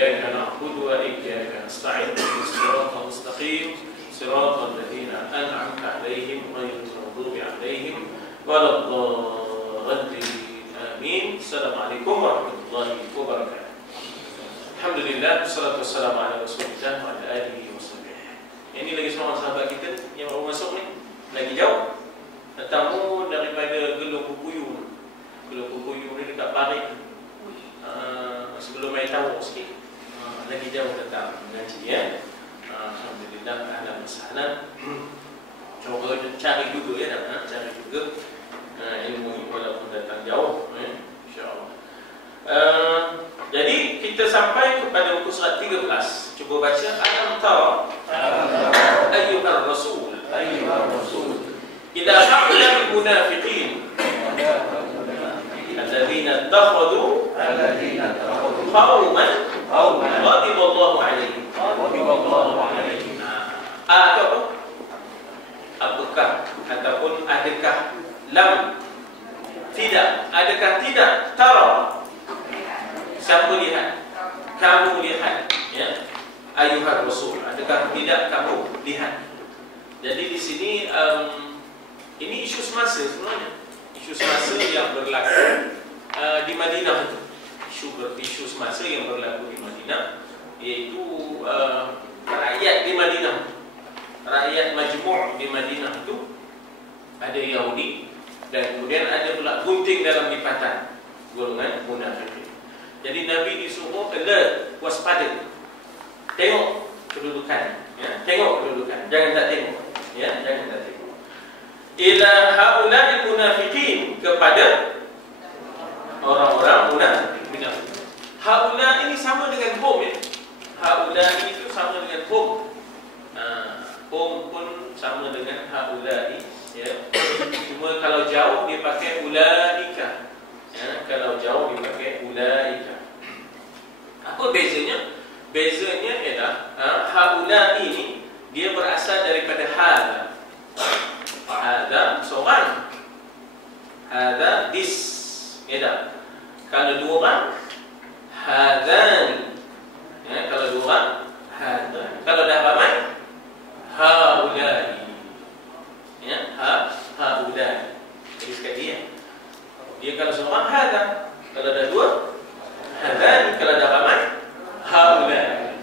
إياك نعبد وإياك نستعين صراط المستقيم صراط الذين أنعمت عليهم غير المغضوب عليهم ولا الضالين آمين. السلام عليكم ورحمة الله وبركاته. Alhamdulillah, wassalatu wassalamu ala rasulillah wa ala alihi wa sahbihi. Ini lagi seorang sahabat kita yang baru masuk ni, lagi jauh. Tetamu daripada Gelung Kukuyu. Gelung Kukuyu ni dekat Parit. Sebelum main tahu sikit. Lagi jauh datang mengaji ya. Alhamdulillah, ahlan wa sahlan. Cuba cari juga ya, cari juga ilmu walaupun datang jauh, insya-Allah. Jadi kita sampai kepada muka surat 13. Cuba baca alam tara ayyuhar rasul ila haulil munafiqin alladzina ittakhadhu qauman ghadiballahu alaihim. Apakah ataupun adakah lam tidak, adakah tidak tara, siapa lihat, kamu lihat ya, ayyuhar rasul, adakah tidak kamu lihat. Jadi di sini ini isu semasa sebenarnya, isu semasa yang berlaku di Madinah itu, isu semasa yang berlaku di Madinah, iaitu rakyat di Madinah, rakyat majmu' di Madinah itu ada Yahudi dan kemudian ada pula gunting dalam lipatan golongan munafikin. Jadi Nabi disuruh alert, waspada, tengok kedudukan, ya, tengok kedudukan, jangan tak tengok, ya, jangan tak tengok. Ila haulil munafiqin, kepada orang-orang munafik. Haula ini sama dengan hum ya. Haula itu sama dengan hum. Hum pun sama dengan haula ya. Cuma kalau jauh dia pakai ulaika. Ya, kalau jauh dipakai ulaika. Apa bezanya? Bezanya ialah haula ini dia berasal daripada hadza. Hadza seorang. Hadza this. Ya. Kalau dua orang hadzani. Ya, kalau dua orang hadza. Kalau dah ramai haulai. Ya, haulai. Jadi sekali ya. Dia kalau seorang hadza, kalau ada dua hadzani, kalau ada ramai haulai.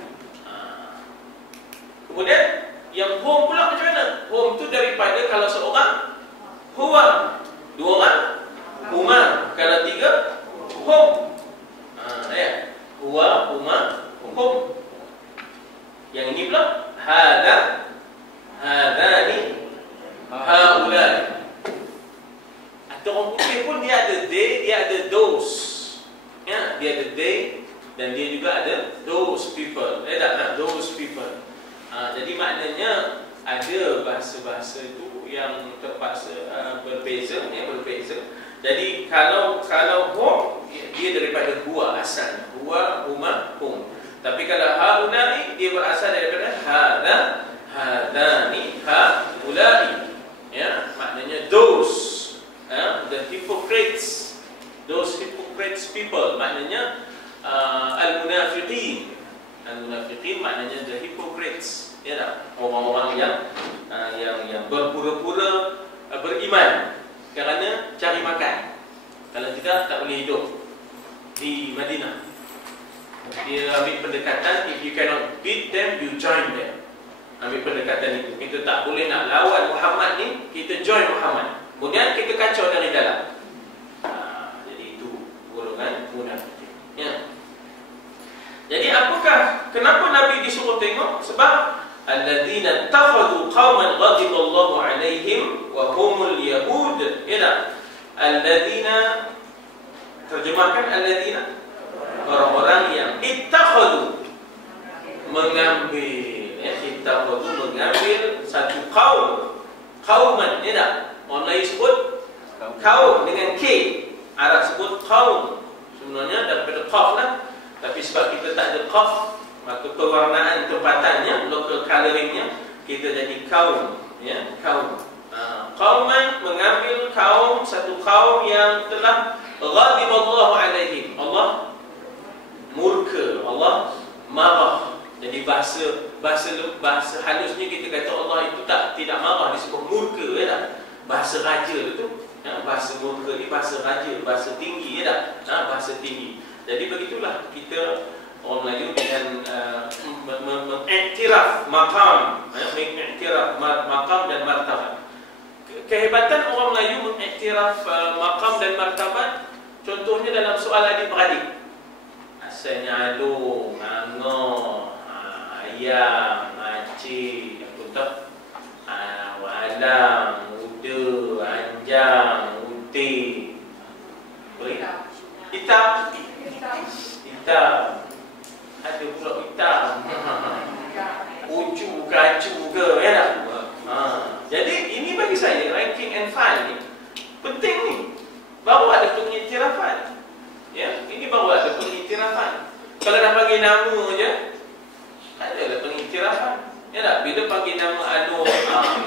Kemudian yang hum pula macam mana? Hum tu daripada kalau seorang huwa, dua orang huma, kalau tiga hum. Ya, huwa, huma, hum. Yang ini pula hadza, hadzani, haulai. Orang putih pun dia ada they, dia ada those. Ya, dia ada they dan dia juga ada those people. Those people. Jadi maknanya ada bahasa-bahasa itu yang terpaksa berbeza, ya, berbeza. Jadi kalau hum dia daripada huwa asalnya. Huwa, huma, hum. Tapi kalau haulai dia berasal daripada hadza, hadzani, haulai. Ya, maknanya those. The hypocrites, those hypocrites people, maknanya al-munafiqin. Al-munafiqin maknanya the hypocrites, ya tak? Orang-orang yang berpura-pura beriman kerana cari makan. Kalau tidak, tak boleh hidup di Madinah. Dia ambil pendekatan, if you cannot beat them, you join them. Ambil pendekatan itu. Kita tak boleh nak lawan Muhammad ni, kita join Muhammad. Kemudian kita kacau dari dalam. Jadi itu golongan munafik. Ya. Jadi apakah, kenapa Nabi disuruh tengok? Sebab alladzina takhadhu qauman ghadiballahu alaihim wa humul yahud. Ya. Alladzina, terjemahkan alladzina, orang-orang yang ittakhadhu, mengambil, ya, ittakhadhu mengambil satu kaum, qauman, ya tak? Orang lain sebut kaum dengan K, Arab sebut kaum. Sebenarnya daripada qaf lah, tapi sebab kita tak ada qaf, maka pewarnaan tempatannya, local coloringnya, kita jadi kaum, ya, kaum. Qauman mengambil kaum, satu kaum yang telah ghadiballahu alaihim, Allah murka, Allah marah. Jadi bahasa halusnya kita kata Allah itu tidak marah, disebut murka, ya tak? Bahasa raja itu, bahasa murka ni bahasa raja, bahasa tinggi, ya tak? Bahasa tinggi. Jadi begitulah kita orang Melayu dengan mengiktiraf maqam, mengiktiraf maqam dan martabat. Kehebatan orang Melayu mengiktiraf maqam dan martabat, contohnya dalam soal adik-beradik. Asalnya alung, angor, ayam, acik, apa tak? Walang, uda, anjang, utik. Hitam. Ada pula hitam. Ucu ke acu ke, ya tak? Jadi ini bagi saya ranking and file ni penting ni. Baru ada pengiktirafan. Ya, ini baru ada pengiktirafan. Kalau dah bagi nama je, adalah pengiktirafan. Ya tak? Bila bagi nama Alung,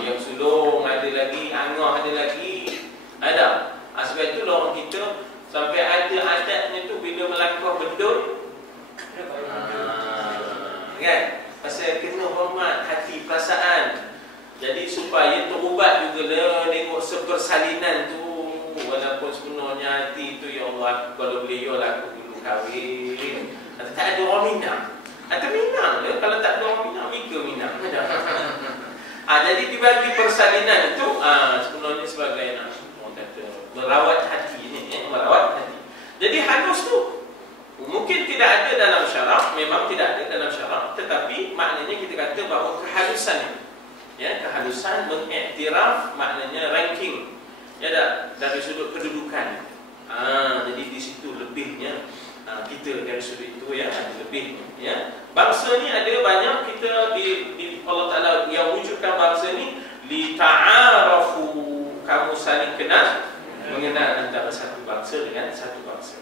yang sulung ada lagi, Angah ada lagi. Ada. Sebab itu orang kita sampai ada adatnya tu bila melangkah bedul, kan? Pasal kena hormat hati perasaan. Jadi supaya terubat juga lah tengok sepersalinan tu. Walaupun sebenarnya hati tu, ya Allah, kalau boleh ya lah aku dulu kahwin. Atau tak ada orang Minang, atau Minang lah. Kalau tak ada orang Minang, Mika Minang. Jadi dibagi persalinan tu sebenarnya sebagai orang kata merawat hati ni, merawat hati. Jadi halus tu mungkin tidak ada dalam syarak, memang tidak ada dalam syarak, tetapi maknanya kita kata bahawa kehalusan ni, ya, kehalusan mengiktiraf maknanya ranking, ya tak? Dari sudut kedudukan. Jadi di situ lebihnya kita dari sudut itu, ya, ada lebihnya, ya. Bangsa ni ada banyak kita di Allah Taala yang wujudkan bangsa ni li ta'arafu, kamu saling kenal, mengenal antara satu bangsa dengan satu bangsa.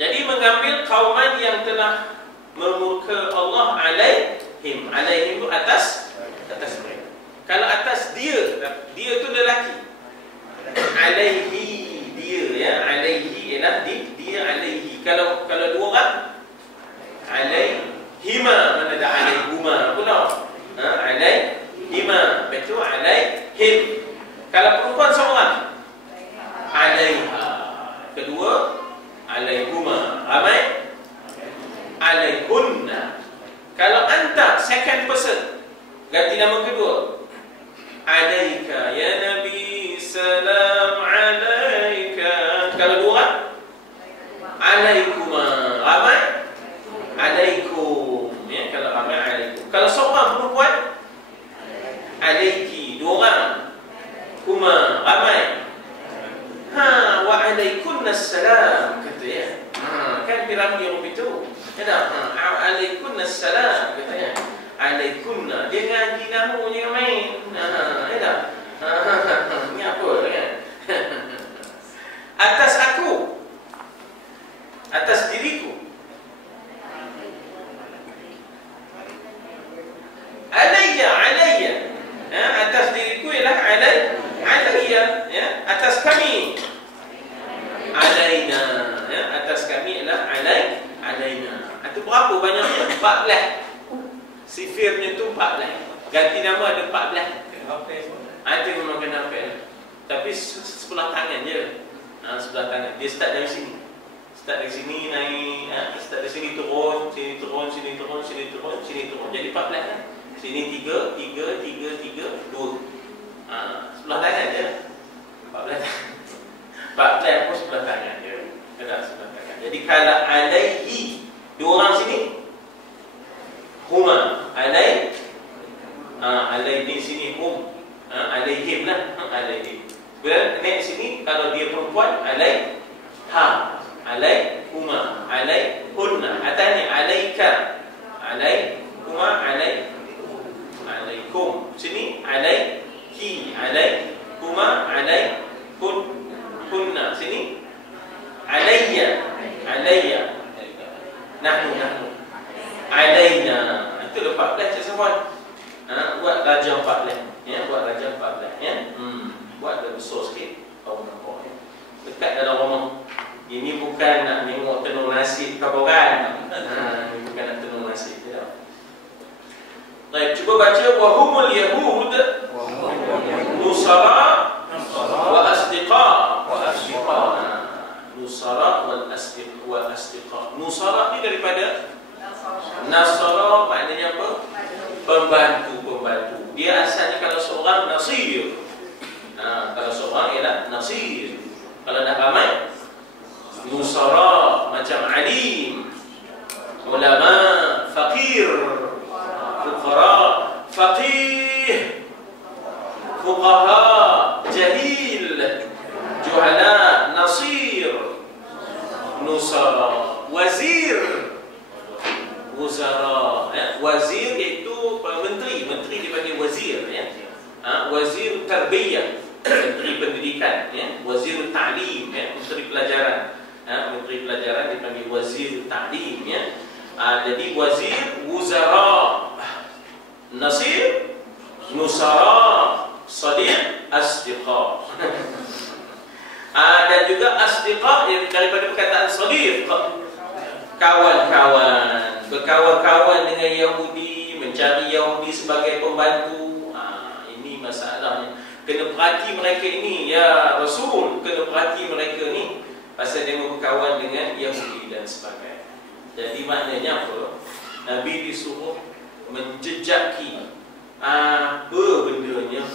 Jadi mengambil kauman yang telah memurka Allah alaihim. Alaihim itu atas mereka. Kalau atas dia tu lelaki. Alaihi dia, ya, alaihi ialah dia alaihi. Kalau dua orang, alaihima, mana ada alaihuma pula. Alaihima, betul, alaihim. Kalau perempuan seorang, alaiha. Kedua, alaihuma. Ramai, alaihunna. Kalau anta second person, ganti nama kedua, alaika ya Nabi, salam alaika. Kalau dua orang, alaikuma. Ramai, alaikum, ya. Kalau ramai, alaikum. Kalau seorang perempuan, alaiki. Dua orang, kuma. Ramai, wa alaikunna salam, kata, ya. Kan piramid orang itu, ya tak? Alaikunna salam, katanya. Alaikunna, dia ngaji nahu, jangan main. Ya tak? Ni apa, kan? Atas aku, atas diriku. Alayya. Atas diriku ialah alayya, ya. Atas kami, alaina, ya. Atas kami ialah alaina. Itu berapa banyaknya? 14. Sifirnya tu 14. Ganti nama ada 14. Ada memang kena hafal. Tapi sebelah tangan je. Sebelah tangan. Dia start dari sini. Start dari sini naik, start dari sini turun, sini turun, sini turun, sini turun, sini turun. Jadi 14 kan? Sini 3, 2. Sebelah tangan je. 14 pun sebelah tangan je. Kena sebelah tangan. Jadi kalau alaihi, dua orang sini, huma, alai, alai di sini hum, alaihim lah, alaihim. Bila naik sini, kalau dia perempuan, alai, ha, alai, huma, alai, hunna. Atas ni alaika, alai, huma, alai, alaikum. Sini alai, ki, alai, huma, alai, hunna. Sini alayya, nahnu, alaina. Itu 14 cik Safwan. Buat raja 14, ya, buat raja 14, ya. Buat dah besar sikit, tahu nampak, ya. Dekat dalam rumah. Ini bukan nak tengok tenung nasi kabaran. Baik, cuba baca wahumul yahud nusara wa asdiqa. Nusara wal asdiqa. Nusara ni daripada nasara, maknanya apa? Pembantu. Dia asalnya kalau seorang nasir. Kalau seorang ialah nasir. Kalau dah ramai nusara, macam alim, ulama, faqir, fuqara, faqih, fuqaha, jahil, juhala, nasir, nusara, wazir, wuzara. Wazir iaitu menteri dipanggil wazir, ya. Wazir tarbiyah, menteri pendidikan, ya. Wazir ta'lim, ya, menteri pelajaran. Menteri pelajaran dipanggil wazir ta'lim, ya. Jadi wazir, wuzara, nasir, nusara, sadiq, asdiqa. Dan juga asdiqa daripada perkataan sadiq, kawan-kawan, berkawan-kawan dengan Yahudi, mencari Yahudi sebagai pembantu. Ini masalahnya. Kena perhati mereka ini, ya Rasul, kena perhati mereka ni, pasal dia berkawan dengan Yahudi dan sebagainya. Jadi maknanya apa? Nabi disuruh menjejaki apa bendanya,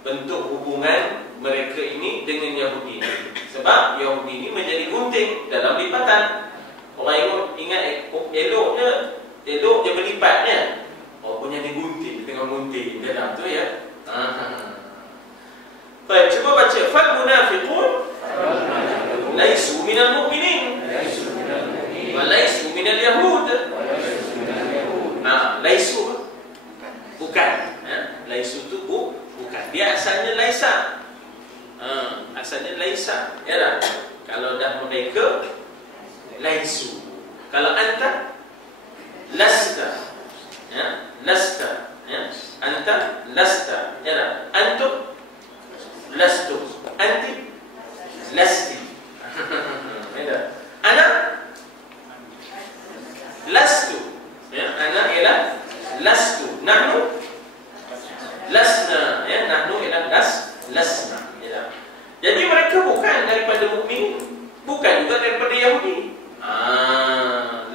bentuk hubungan mereka ini dengan Yahudi. Sebab Yahudi ini menjadi gunting dalam lipatan. Orang ingat elok je berlipatnya. Oh, punya digunting, tengah gunting dalam tu, ya. Baik, cuba baca fal munafiqun laisu minal mu'minin wa laisu minal yahud. Laisu bukan, laisu tu bukan. Dia asalnya laisa. Asalnya laisa, ya dah. Kalau dah mereka laisu. Kalau anta lasta, ya, lasta, ya. Anta lasta, ya dah. Antum lastu, anti lasti. Ya dah. Ana lastu, ya. Ana ialah lastu. Nahnu lasna, ya. Nahnu ialah lasna, ya dah. Jadi mereka bukan daripada mukmin, bukan juga daripada Yahudi.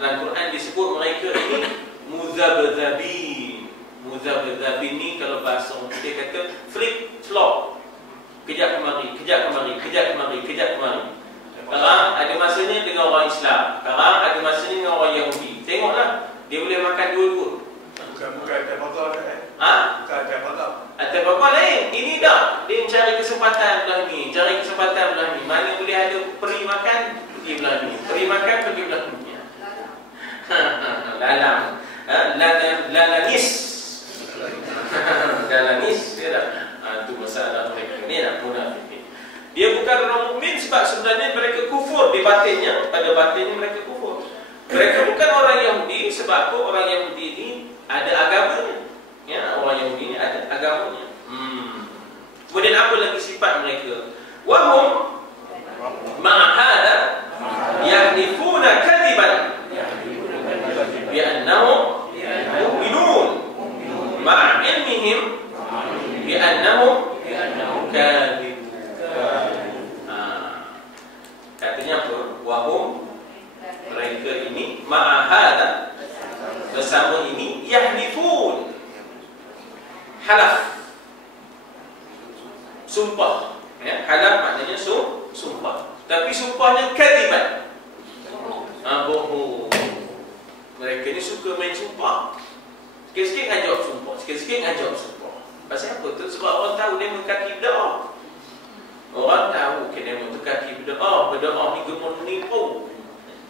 Dalam Quran disebut mereka ini muzabzabin. Muzabzabin ni kalau bahasa orang dia kata flip flop. Kejap kemari, kejap kemari, kejap kemari, kejap kemari. Sekarang ada masanya dengan orang Islam, sekarang ada masanya dengan orang Yahudi. Tengoklah, dia boleh makan dua-dua. Bukan ada bakar kan? Bukan ada bakar. Ada bakar lain. Ini dah dia cari kesempatan belah ni, cari kesempatan belah ni. Mana boleh ada peri makan, pergi belah ni. Peri makan, pergi belah ni. Lalang, lalanis, lalanis, ya dah. Itu masalah mereka ni nak munafik. Dia bukan orang mukmin sebab sebenarnya mereka kufur di batinnya, pada batinnya mereka kufur. Mereka bukan orang Yahudi sebab apa? Orang Yahudi ini ada agamanya, ya. Orang Yahudi ini ada agamanya. Kemudian apa lagi sifat mereka? Wahum ma'ahada yahdifuna kadiban bi'annahum mu'minun ma'a ilmihim bi'annahum kadhibun. Katanya apa? Wahum, mereka ini ma'ahada, bersama ini, yahdifun, halaf, sumpah, ya. Halaf maknanya sumpah. Tapi sumpahnya kadiban, bohong. Mereka ni suka main sumpah. Sikit-sikit ngajak sumpah, sikit-sikit ngajak sumpah. Pasal apa tu? Sebab orang tahu dia mengkaki berdoa. Orang tahu kena mengkaki berdoa. Berdoa ni gemar menipu.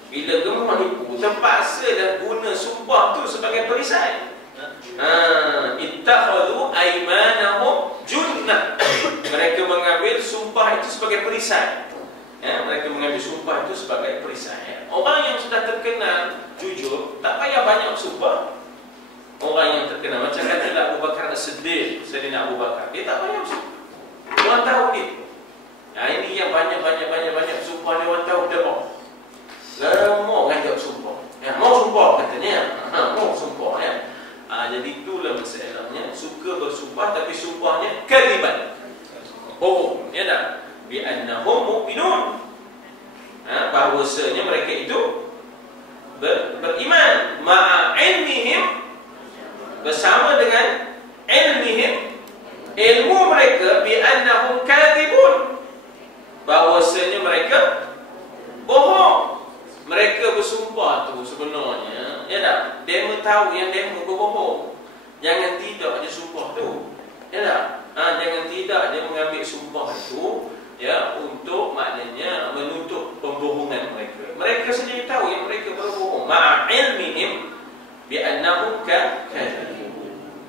Bila gemar menipu, terpaksa dah guna sumpah tu sebagai perisai. Ittakhadhu aymanahum junnah. Mereka mengambil sumpah itu sebagai perisai, ya. Mereka mengambil sumpah itu sebagai perisai. Orang yang sudah terkenal jujur, tak payah banyak sumpah. Orang yang terkenal, macam katalah Abu Bakar As-Siddiq, Sayyidina Abu Bakar, dia tak banyak sumpah. Orang tahu dia. Ini yang banyak sumpah dia, orang tahu dia mau. Mau ngajak sumpah, ya. Mau sumpah katanya, mau sumpah, ya. Jadi itulah maksud bersama dengan ilmihim, ilmu mereka, bi annahum kadhibun, bahwasanya mereka bohong. Mereka bersumpah tu sebenarnya, ya tak? Demo tahu yang demo berbohong. Jangan tidak dia sumpah tu, ya tak? Jangan tidak dia mengambil sumpah itu, ya, untuk maknanya menutup pembohongan mereka. Mereka sendiri tahu yang mereka berbohong. Ma'a ilmihim bi annahum kadhibun.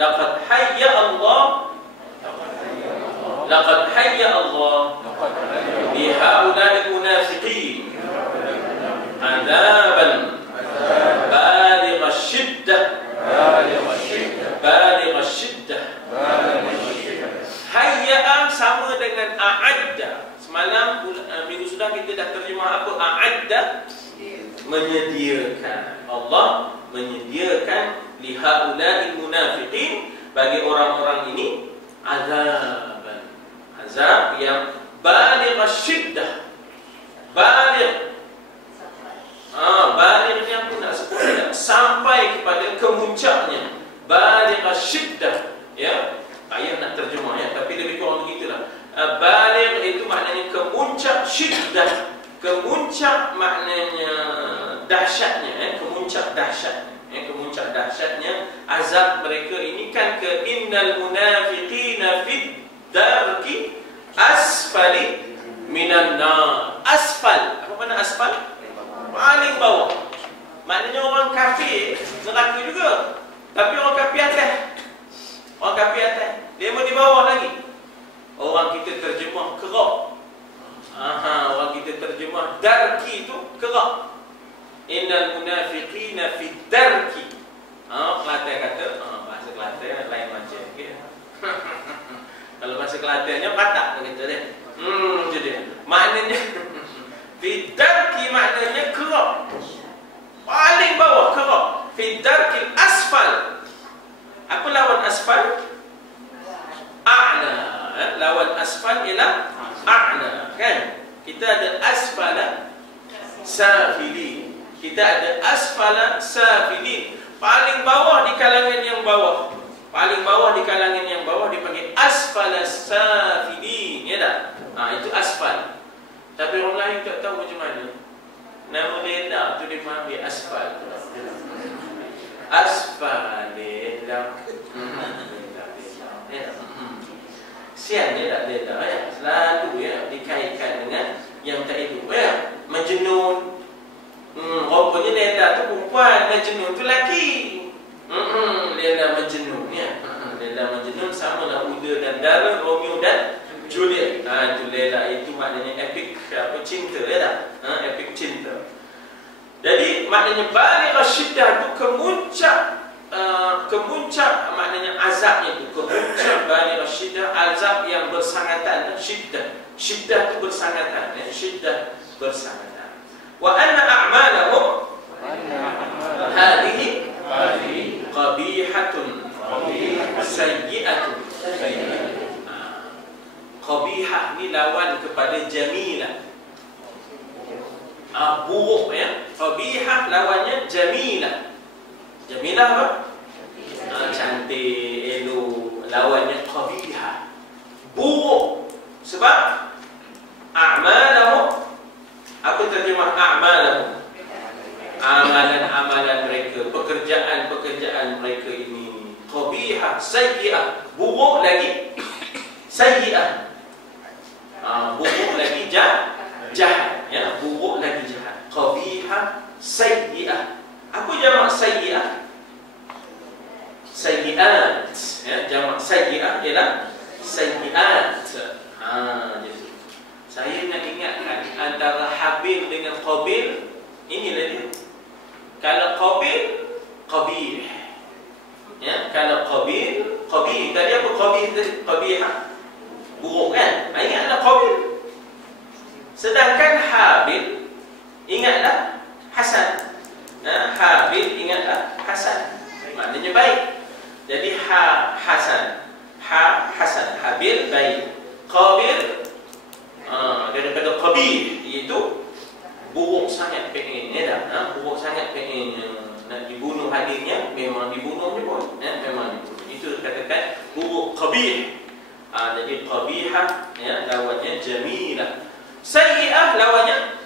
Laqad hayya Allah bi haula'i munafiqin adaban baligh ash-shiddah hayya sama dengan a'adda. Semalam minggu sudah kita dah terjemah apa a'adda, menyediakan. Allah menyediakan li haula'i munafiqin, bagi orang-orang ini azaban, azab yang baligh ash-shiddah. Baligh baligh ni aku nak sebut tidak, sampai kepada kemuncaknya. Baligh ash-shiddah, ya, ayat nak terjemah, ya, tapi lebih kurang begitulah. Baligh itu maknanya kemuncak, syiddah, kemuncak maknanya dahsyatnya, kemuncak dahsyatnya, kemuncak dahsyatnya azab mereka ini kan ke innal munafiqina fid darki asfali minan nar. Asfal, apa makna asfal? Paling bawah. Maknanya orang kafir neraka juga, tapi orang kafir atas. Orang kafir atas, dia mau di bawah lagi. Orang kita terjemah kerak. Orang kita terjemah darki itu kerak. Innal munafiqina fi darki. Kelantan kata, bahasa Kelantan lain macam, okay? Kalau bahasa Kelantannya patak begitu deh. Jadi maknanya fi darki maknanya kerak. Paling bawah kerak. Fi darki asfal. Apa lawan asfal? A'la. Lawan asfal ialah a'la, kan? Kita ada asfala safilin. Kita ada asfala safilin. Paling bawah di kalangan yang bawah. Paling bawah di kalangan yang bawah dipanggil asfala safilin, ya tak? Itu asfal. Tapi orang lain tak tahu macam mana. Nama dia tu dia ambil asfal. Asfal dia. Sian dia tak beda, ya. Selalu, ya, dikaitkan dengan yang tak itu, ya. Majnun. Rupanya Leda tu perempuan, Majnun tu lelaki. Leda Majnun, ya. Leda Majnun sama lah Uda dan Dara, Romeo dan Juliet. Itu Leda, itu maknanya epic apa, cinta, ya tak? Epic cinta. Jadi maknanya baligh ash-shiddah itu kemuncak maknanya azabnya itu, kemuncak baligh ash-shiddah, azab yang bersangatan. Syiddah itu bersangatan, ya. Syiddah bersangatan. Wa anna a'malahum hadhihi qabihatun sayyi'atun. Qabihah ni lawan kepada jamilah. Buruk, ya. Qabihah lawannya jamilah. Jamilah apa? Cantik, elok. Lawannya qabihah, buruk. Sebab a'malahum, apa terjemah a'malahum? Amalan-amalan mereka, pekerjaan-pekerjaan mereka ini qabihah, sayyi'ah, buruk lagi sayyi'ah. Buruk lagi jahat, ya, buruk lagi jahat. Qabihah, sayyi'ah. Apa jamak sayyi'ah? Sayyi'at, ya, jamak sayyi'ah ialah sayyi'at. Jadi saya nak ingatkan antara Habil dengan Qabil, inilah dia. Kalau Qabil, qabih, ya. Kalau Qabil, qabih. Tadi apa qabih tadi? Qabihah, buruk, kan? Ingatlah Qabil. Sedangkan Habil, ingatlah Hasan. Habil, ingatlah Hasan. Maknanya baik. Jadi Hasan, Habil baik. Qabil daripada qabih, iaitu buruk sangat pengen, ya tak? Buruk sangat pengen nak dibunuh hadis akhirnya memang dibunuh pun, memang dibunuh. Itu dikatakan buruk qabih. Jadi qabihah, lawannya jamilah. Sayyi'ah lawannya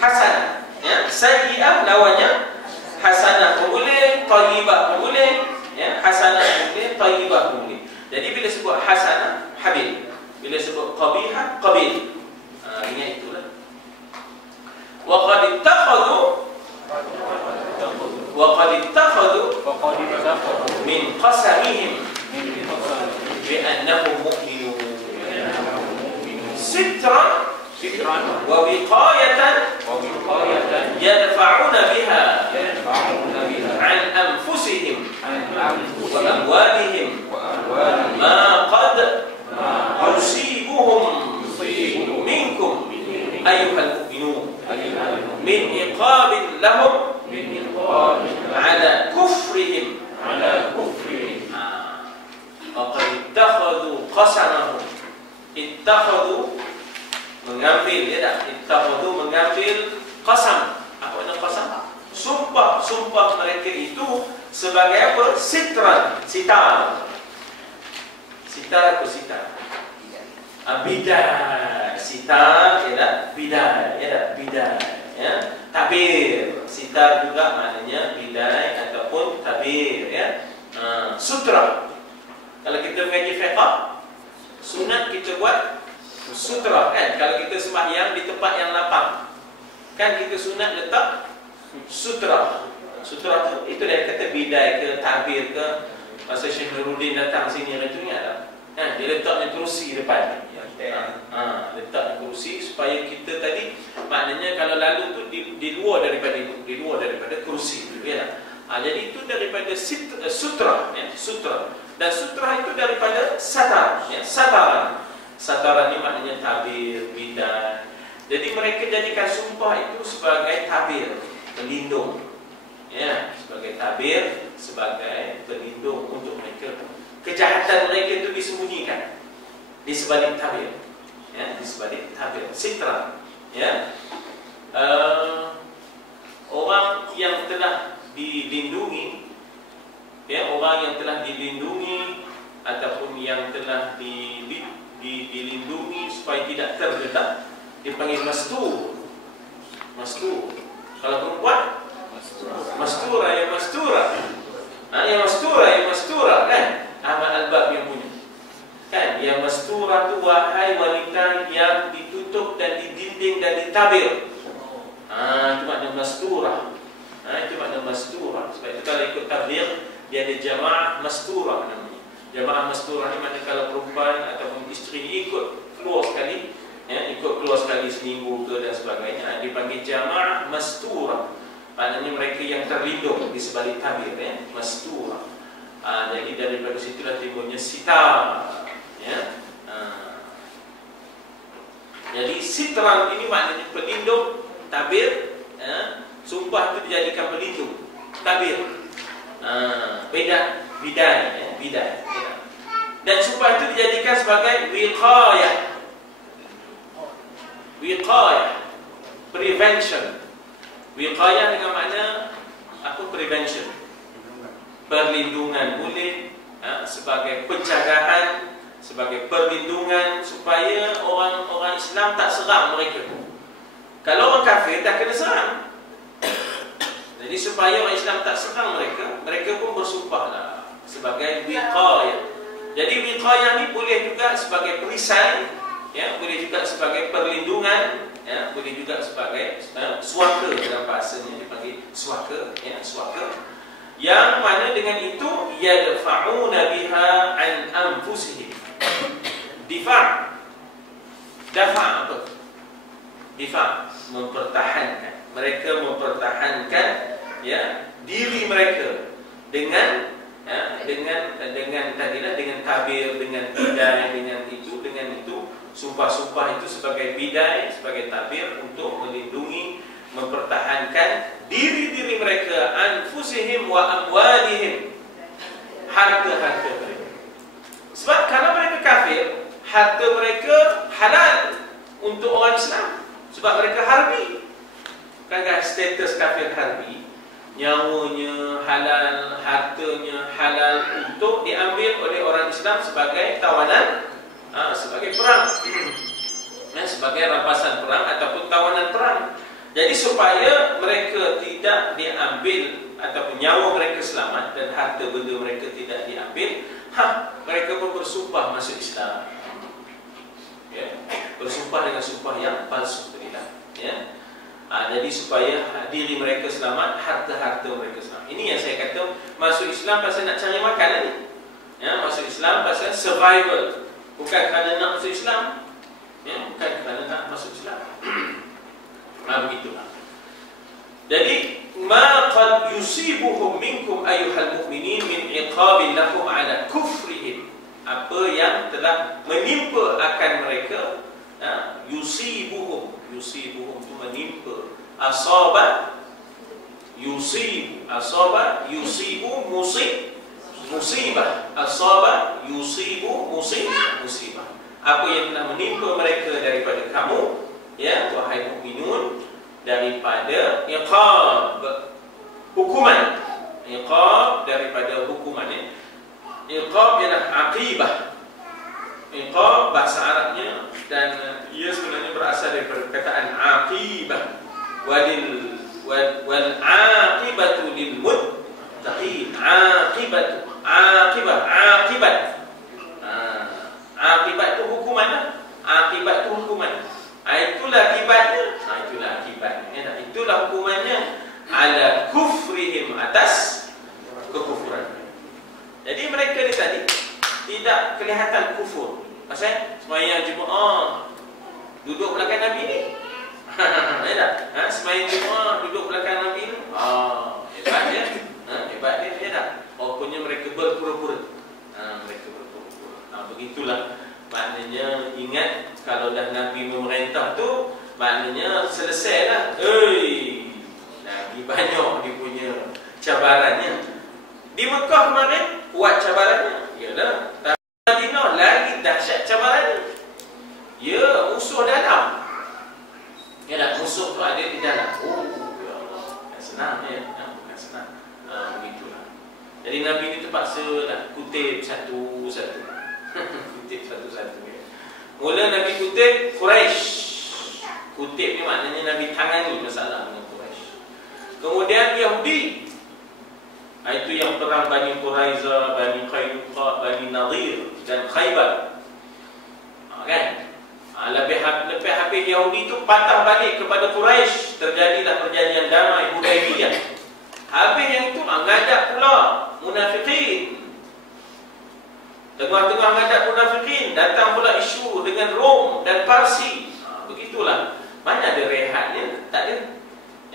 hasanah. Sayyi'ah lawannya hasanah pun boleh, thayyibah pun boleh, hasanah pun boleh, thayyibah pun boleh. Jadi bila sebut hasanah, habib. Bila sebut qabihah, qabih. Ingat itulah. Wa qad ittakhadhu min qasamihim bi annahum mu'minun sitran wa wiqayatan yadfa'una biha an anfusihim wa amwalihim ma qad yusibuhum minkum ayyuhal mu'minun min iqabin lahum ala kufrihim faqad ittakhadhu qasamahum. Ittakhadhu mengambil, ittakhadhu mengambil qasam. Apa makna qasam? Sumpah mereka itu sebagai apa? Sitar. Sitar atau sitar? Bidai. Sitar bidai. Tabir. Sitar juga maknanya bidai ataupun tabir, sutra. Kalau kita mengaji fiqh, sunat kita buat sutra, kan? Kalau kita sembahyang di tempat yang lapang, kan kita sunat letak sutra. Sutra tu itu dia kata bidai ke tabir ke. Masa Syekh Nuruddin datang sini itu ingat tak? Dia letaknya kerusi depan. Letak kerusi supaya kita tadi, maknanya kalau lalu tu di luar daripada itu, di luar daripada kerusi itu, jadi itu daripada sutra, sutra. Dan sutra itu daripada satar, sataran. Sataran ini maknanya tabir, bidai. Jadi mereka jadikan sumpah itu sebagai tabir, pelindung, sebagai tabir, sebagai pelindung untuk mereka. Kejahatan mereka itu disembunyikan di sebalik tabir, di sebalik tabir, sitra. Orang yang telah dilindungi, orang yang telah dilindungi ataupun yang telah dilindungi supaya tidak terdedah, dipanggil mastur. Kalau perempuan, mastura, ya mastura, kan? Ahmad Al-Bab yang punya, kan? Ya mastura tu wahai wanita yang ditutup dan didinding dan ditabir. Itu makna mastura. Itu makna mastura. Sebab itu kalau ikut tabligh, dia ada jamaah mastura namanya. Jamaah mastura ni makna kalau perempuan ataupun isteri ikut keluar sekali, ikut keluar sekali seminggu ke dan sebagainya, dipanggil jamaah mastura. Maknanya mereka yang terlindung di sebalik tabir, mastura. Jadi daripada situlah timbulnya sitar, jadi sitran ini maknanya pelindung, tabir, sumpah itu dijadikan pelindung, tabir, bidai. Dan sumpah itu dijadikan sebagai wiqayah, prevention. Wiqayah dengan makna apa? Prevention, perlindungan boleh, sebagai penjagaan, sebagai perlindungan supaya orang Islam tak serang mereka. Kalau orang kafir dah kena serang, jadi supaya orang Islam tak serang mereka pun bersumpahlah sebagai wiqayah. Jadi wiqayah ni boleh juga sebagai perisai, boleh juga sebagai perlindungan, boleh juga sebagai suaka. Dalam bahasanya dipanggil suaka, suaka. Yang mana dengan itu yadfa'una biha an anfusihim. Dafa' apa? Difa' mempertahankan. Mereka mempertahankan diri mereka dengan tadilah dengan tabir, dengan bidai, dengan itu sumpah-sumpah itu sebagai bidai, sebagai tabir untuk melindungi, mempertahankan diri-diri mereka, anfusihim wa amwalihim, harta-harta mereka. Sebab kalau mereka kafir, harta mereka halal untuk orang Islam, sebab mereka harbi. Kan status kafir harbi, nyawanya halal, hartanya halal untuk diambil oleh orang Islam sebagai tawanan, sebagai perang, sebagai rampasan perang ataupun tawanan perang. Jadi supaya mereka tidak diambil ataupun nyawa mereka selamat dan harta benda mereka tidak diambil, mereka pun bersumpah masuk Islam. Ya, bersumpah dengan sumpah yang palsu tadi lah. Ya. Jadi supaya diri mereka selamat, harta-harta mereka selamat. Ini yang saya kata masuk Islam pasal nak cari makan ni. Ya, masuk Islam pasal survival, bukan kerana nak masuk Islam. Ya, bukan kerana nak masuk Islam. Begitulah. Jadi ma qad yusibuhum minkum ayyuhal mu'minin min iqabin lahum ala kufrihim, apa yang telah menimpa akan mereka, yusibuhum itu menimpa, asaba yusibu, asaba yusibu musibah, asaba yusibu musibah, apa yang telah menimpa mereka daripada kamu, ya wahai mukminun, daripada iqab, hukuman. Iqab daripada hukuman. Iqab ialah aqibah. Iqab bahasa Arabnya, dan ia sebenarnya berasal daripada perkataan aqibah. Wal aqibatu lil muttaqin. Aqibat. Akibat itu hukuman. Akibat itu hukuman. Itulah akibatnya. Itulah hukumannya. Ala kufrihim, atas kekufuran. Jadi mereka ni tadi tidak kelihatan kufur. Pasal sembahyang Jumaat duduk belakang Nabi ni. Ya tak? Sembahyang Jumaat duduk belakang Nabi ni. Hebat dia. Hebat dia tak? Rupanya mereka berpura-pura. Mereka berpura-pura. Begitulah. Maknanya ingat, kalau dah Nabi memerintah tu, maknanya selesailah. Nabi banyak dia punya cabarannya. Di Mekah kemarin kuat cabarannya, yalah. Tapi Madinah lagi dahsyat cabarannya. Ya, musuh dalam. Yalah, musuh tu ada di dalam. Ya Allah, bukan senang ya. Bukan senang. Begitulah. Jadi Nabi ni terpaksa nak kutip satu-satu. Kutip satu-satu ya. Mula Nabi kutip Quraisy. Kutip ni maknanya Nabi tangani masalah dengan Quraisy. Kemudian Yahudi. Itu yang perang Bani Quraiza, Bani Qainuqa, Bani Nadir dan Khaybar. Kan? Lebih habis Yahudi itu patah balik kepada Quraisy. Terjadilah perjanjian damai Hudaybiyah. Habis yang itu menghadap pula munafikin. Tengah-tengah menghadap munafikin, datang pula isu dengan Rom dan Parsi. Begitulah. Mana ada rehatnya? Tak ada.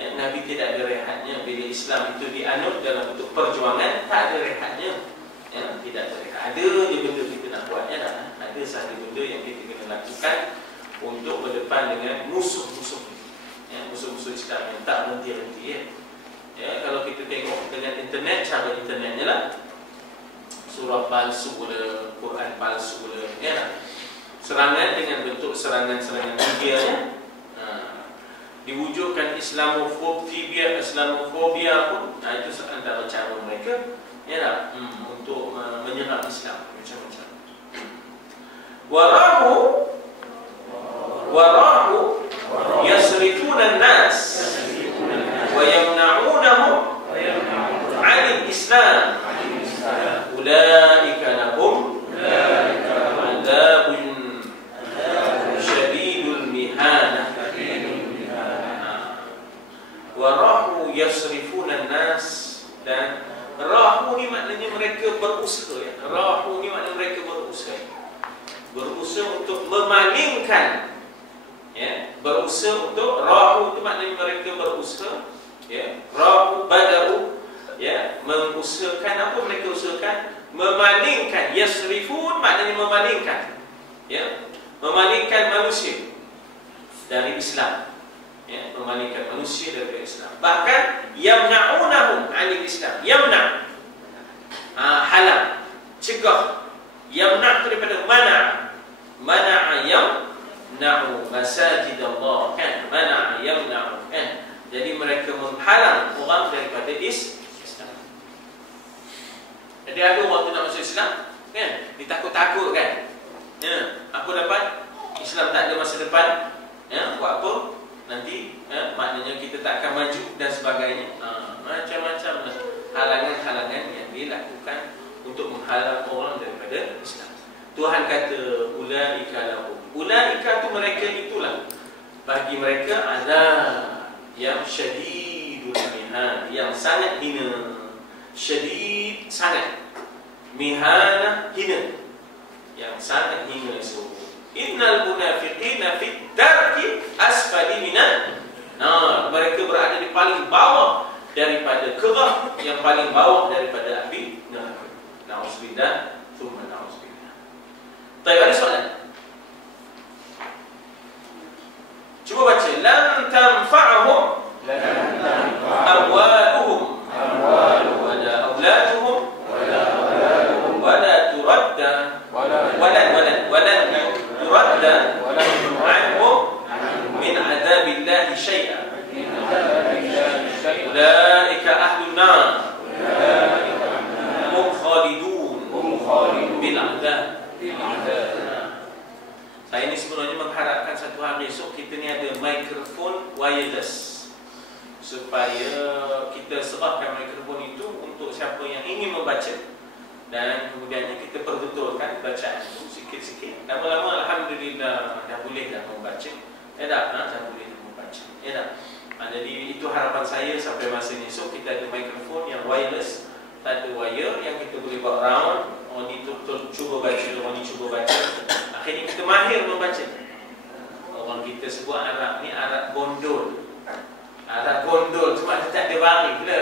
Nabi tidak ada rehatnya. Bila Islam itu dianut dalam bentuk perjuangan, tak ada rehatnya. Tidak ada rehat. Ada je benda kita nak buatnya dah. Ada satu benda yang kita kena lakukan untuk berdepan dengan musuh-musuh. Musuh-musuh Islam yang tak berhenti-henti. Kalau kita tengok dengan internet, cara internetnya lah, surah palsu lah, Quran palsu lah, serangan dengan bentuk serangan-serangan media, diwujudkan Islamofobia pun, itu antara cara mereka, untuk menyerang Islam macam-macam. Warahu yasrifuna an-nas wa yamna'unahum 'anil Islam. Ulaika lahum 'adzabun syadidul mihanah. Warahu yasrifuna an-nas, dan rahu ni maknanya mereka berusaha. Rahu ni maknanya mereka berusaha untuk memalingkan. Berusaha untuk, rahu itu maknanya mereka berusaha. Rahu bada'u, mengusahakan. Apa mereka usahakan? Memalingkan. Yasrifun maknanya memalingkan. Memalingkan manusia dari Islam. Memalingkan manusia dari Islam. Bahkan yamna'unahum 'anil Islam. Yamna', halang, cegah. Yamna' daripada mana'a yamna'u masajid Allah, kan? Mana'a yamna'u, kan? Jadi mereka menghalang orang daripada Islam. Jadi ada orang tu nak masuk Islam, kan? Ditakut-takut kan? Ya, aku dapat Islam tak ada masa depan. Ya, buat apa? Nanti maknanya kita tak akan maju dan sebagainya. Macam-macam halangan-halangan yang dilakukan untuk menghalang orang daripada Islam. Tuhan kata ulaika lahum. Ulaika tu mereka itulah. Bagi mereka ada yang syadidul mihan, yang sangat hina. Syadid sangat, mihana hina, yang sangat hina itu. Innal munafiqina fit darki asfali minan nar. Mereka berada di paling bawah daripada kerah, yang paling bawah daripada api neraka. Na'udzubillah, tsumma na'udzubillah. Baik, ada soalan? Cuba baca. Lam tanfa'ahum amwaluhum wala auladuhum wala turadda wala turadda anhum min adzabillahi syai'an. Ulaika ahlun nar hum khalidun bil adzab. Saya ini sebenarnya mengharapkan satu hari esok kita ni ada mikrofon wireless, supaya kita serahkan mikrofon itu untuk siapa yang ingin membaca, dan kemudiannya kita perbetulkan bacaan itu sikit-sikit. Lama-lama alhamdulillah dah boleh dah membaca. Dah boleh dah membaca. Jadi itu harapan saya sampai masa ni esok kita ada mikrofon yang wireless, tak ada wire, yang kita boleh buat round. Orang ni cuba baca, orang ni cuba baca. Akhirnya kita mahir membaca. Orang kita sebut Arab ni Arab gondol. Arab gondol, cuma dia tak ada baring pula.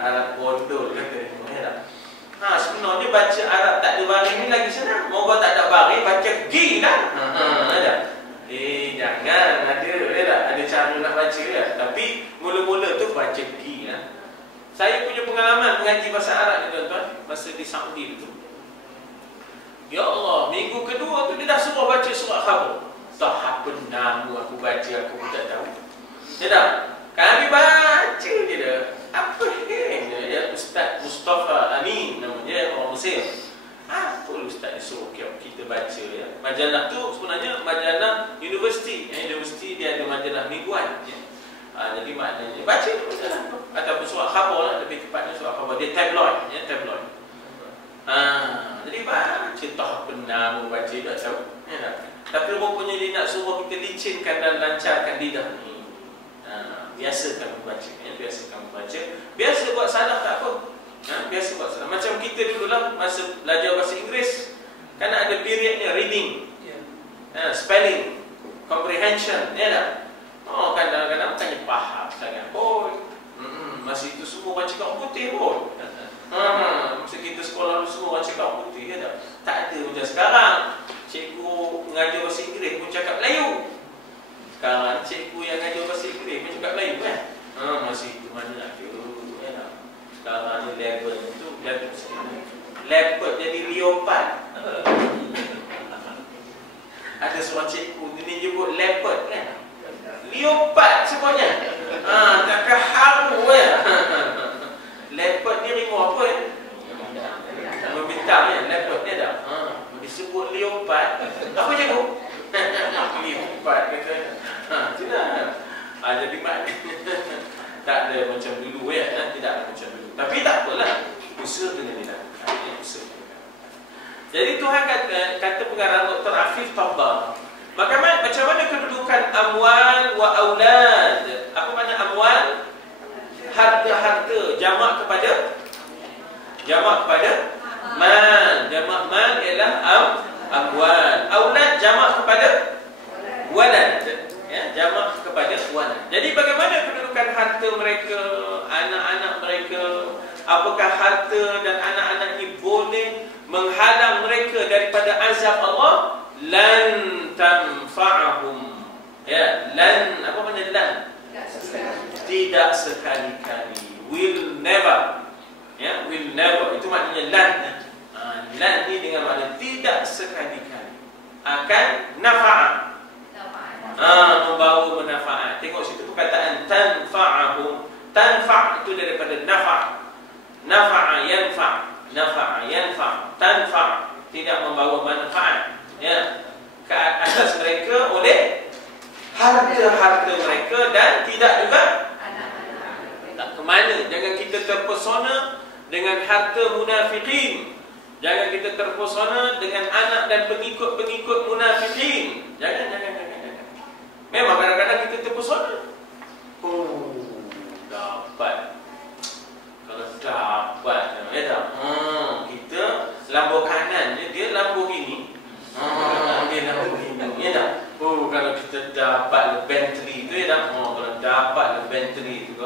Arab gondol kata. Sebenarnya baca Arab tak ada baring ni lagi senang. Moga tak ada baring, baca gi kan? Jangan ada cara nak baca ya. Tapi mula-mula tu baca gi lah. Saya punya pengalaman mengaji bahasa Arab ni tuan-tuan, masa di Saudi tu. Ya Allah, minggu kedua tu dia dah suruh baca surah Khabar. Tak apa nama aku baca, aku pun tak tahu. Ya tak? Kami baca je dah. Apa dia? Ustaz Mustafa Amin namanya, orang Mesir. Apa ustaz ni suruh kita baca ya? Majalah tu sebenarnya majalah universiti. Universiti dia ada majalah mingguan ya. Jadi maknanya baca majalah tu. Ataupun surah Khabar lah, lebih tepatnya surah Khabar. Dia tabloid ya, tabloid. Jadi baca tak pernah membaca, tak tahu ya, tak? Tapi rupanya dia nak suruh kita licinkan dan lancarkan lidah ni. Biasakan membaca ya, biasakan membaca. Biasa buat salah tak apa. Biasa buat salah. Macam kita dulu lah masa belajar bahasa Inggeris, kan ada periodnya reading, spelling, comprehension, ya tak? Kadang-kadang bukannya faham sangat pun. Masa itu semua baca kat putih pun. Masa kita sekolah dulu semua baca kat putih ya tak? Tak ada macam sekarang. Cikgu mengajar bahasa Inggeris pun cakap Melayu. Sekarang cikgu yang mengajar bahasa Inggeris pun cakap Melayu kan? Masa itu mana ada ya tak? Sekarang ni level tu leopard jadi leopard. Ada seorang cikgu ni jemput leopard kan? Leopard semuanya. Takkan haru ya. Leopard ni rimau apa ya? Membintang ya, leopard dia dah. Disebut leopard. Apa cikgu? Leopard kata. Tidak. Jadi maknanya tak ada macam dulu ya, tidak ada macam dulu. Tapi tak apalah. Usaha dengan dilakukan. Jadi Tuhan kata pengarang Dr. Afif Tabbar, macam mana kedudukan amwal wa aulad? Apa makna amwal? Harta-harta, jamak kepada mal. Jamak mal ialah amwal. Aulad jamak kepada walad. Ya, jamak kepada walad. Jadi bagaimana kedudukan harta mereka, anak-anak mereka? Apakah harta dan anak-anak ini boleh menghalang mereka daripada azab Allah? Lan tanfa'ahum. Ya, lan, apa makna lan? Tidak sekali-kali. Will never. Ya, will never. Itu maknanya lan. Lan ni dengan makna tidak sekali-kali akan nafa'ah. membawa manfaat. Tengok situ perkataan tanfa'ahum. Tanfa' itu daripada nafa'. Nafa'a yanfa'. Tanfa' tidak membawa manfaat, ya, ke atas mereka oleh harta-harta mereka, dan tidak juga tak ke mana. Jangan kita terpesona dengan harta munafikin. Jangan kita terpesona dengan anak dan pengikut-pengikut munafikin. Jangan. Memang kadang-kadang kita terpesona. Dapat. Kalau dapat, ya tak? Kita lambung kanan dia lambung gini. Dia lambung gini, ya tak? Kalau kita dapat Bentley tu, ya tak? Kalau dapat Bentley tu,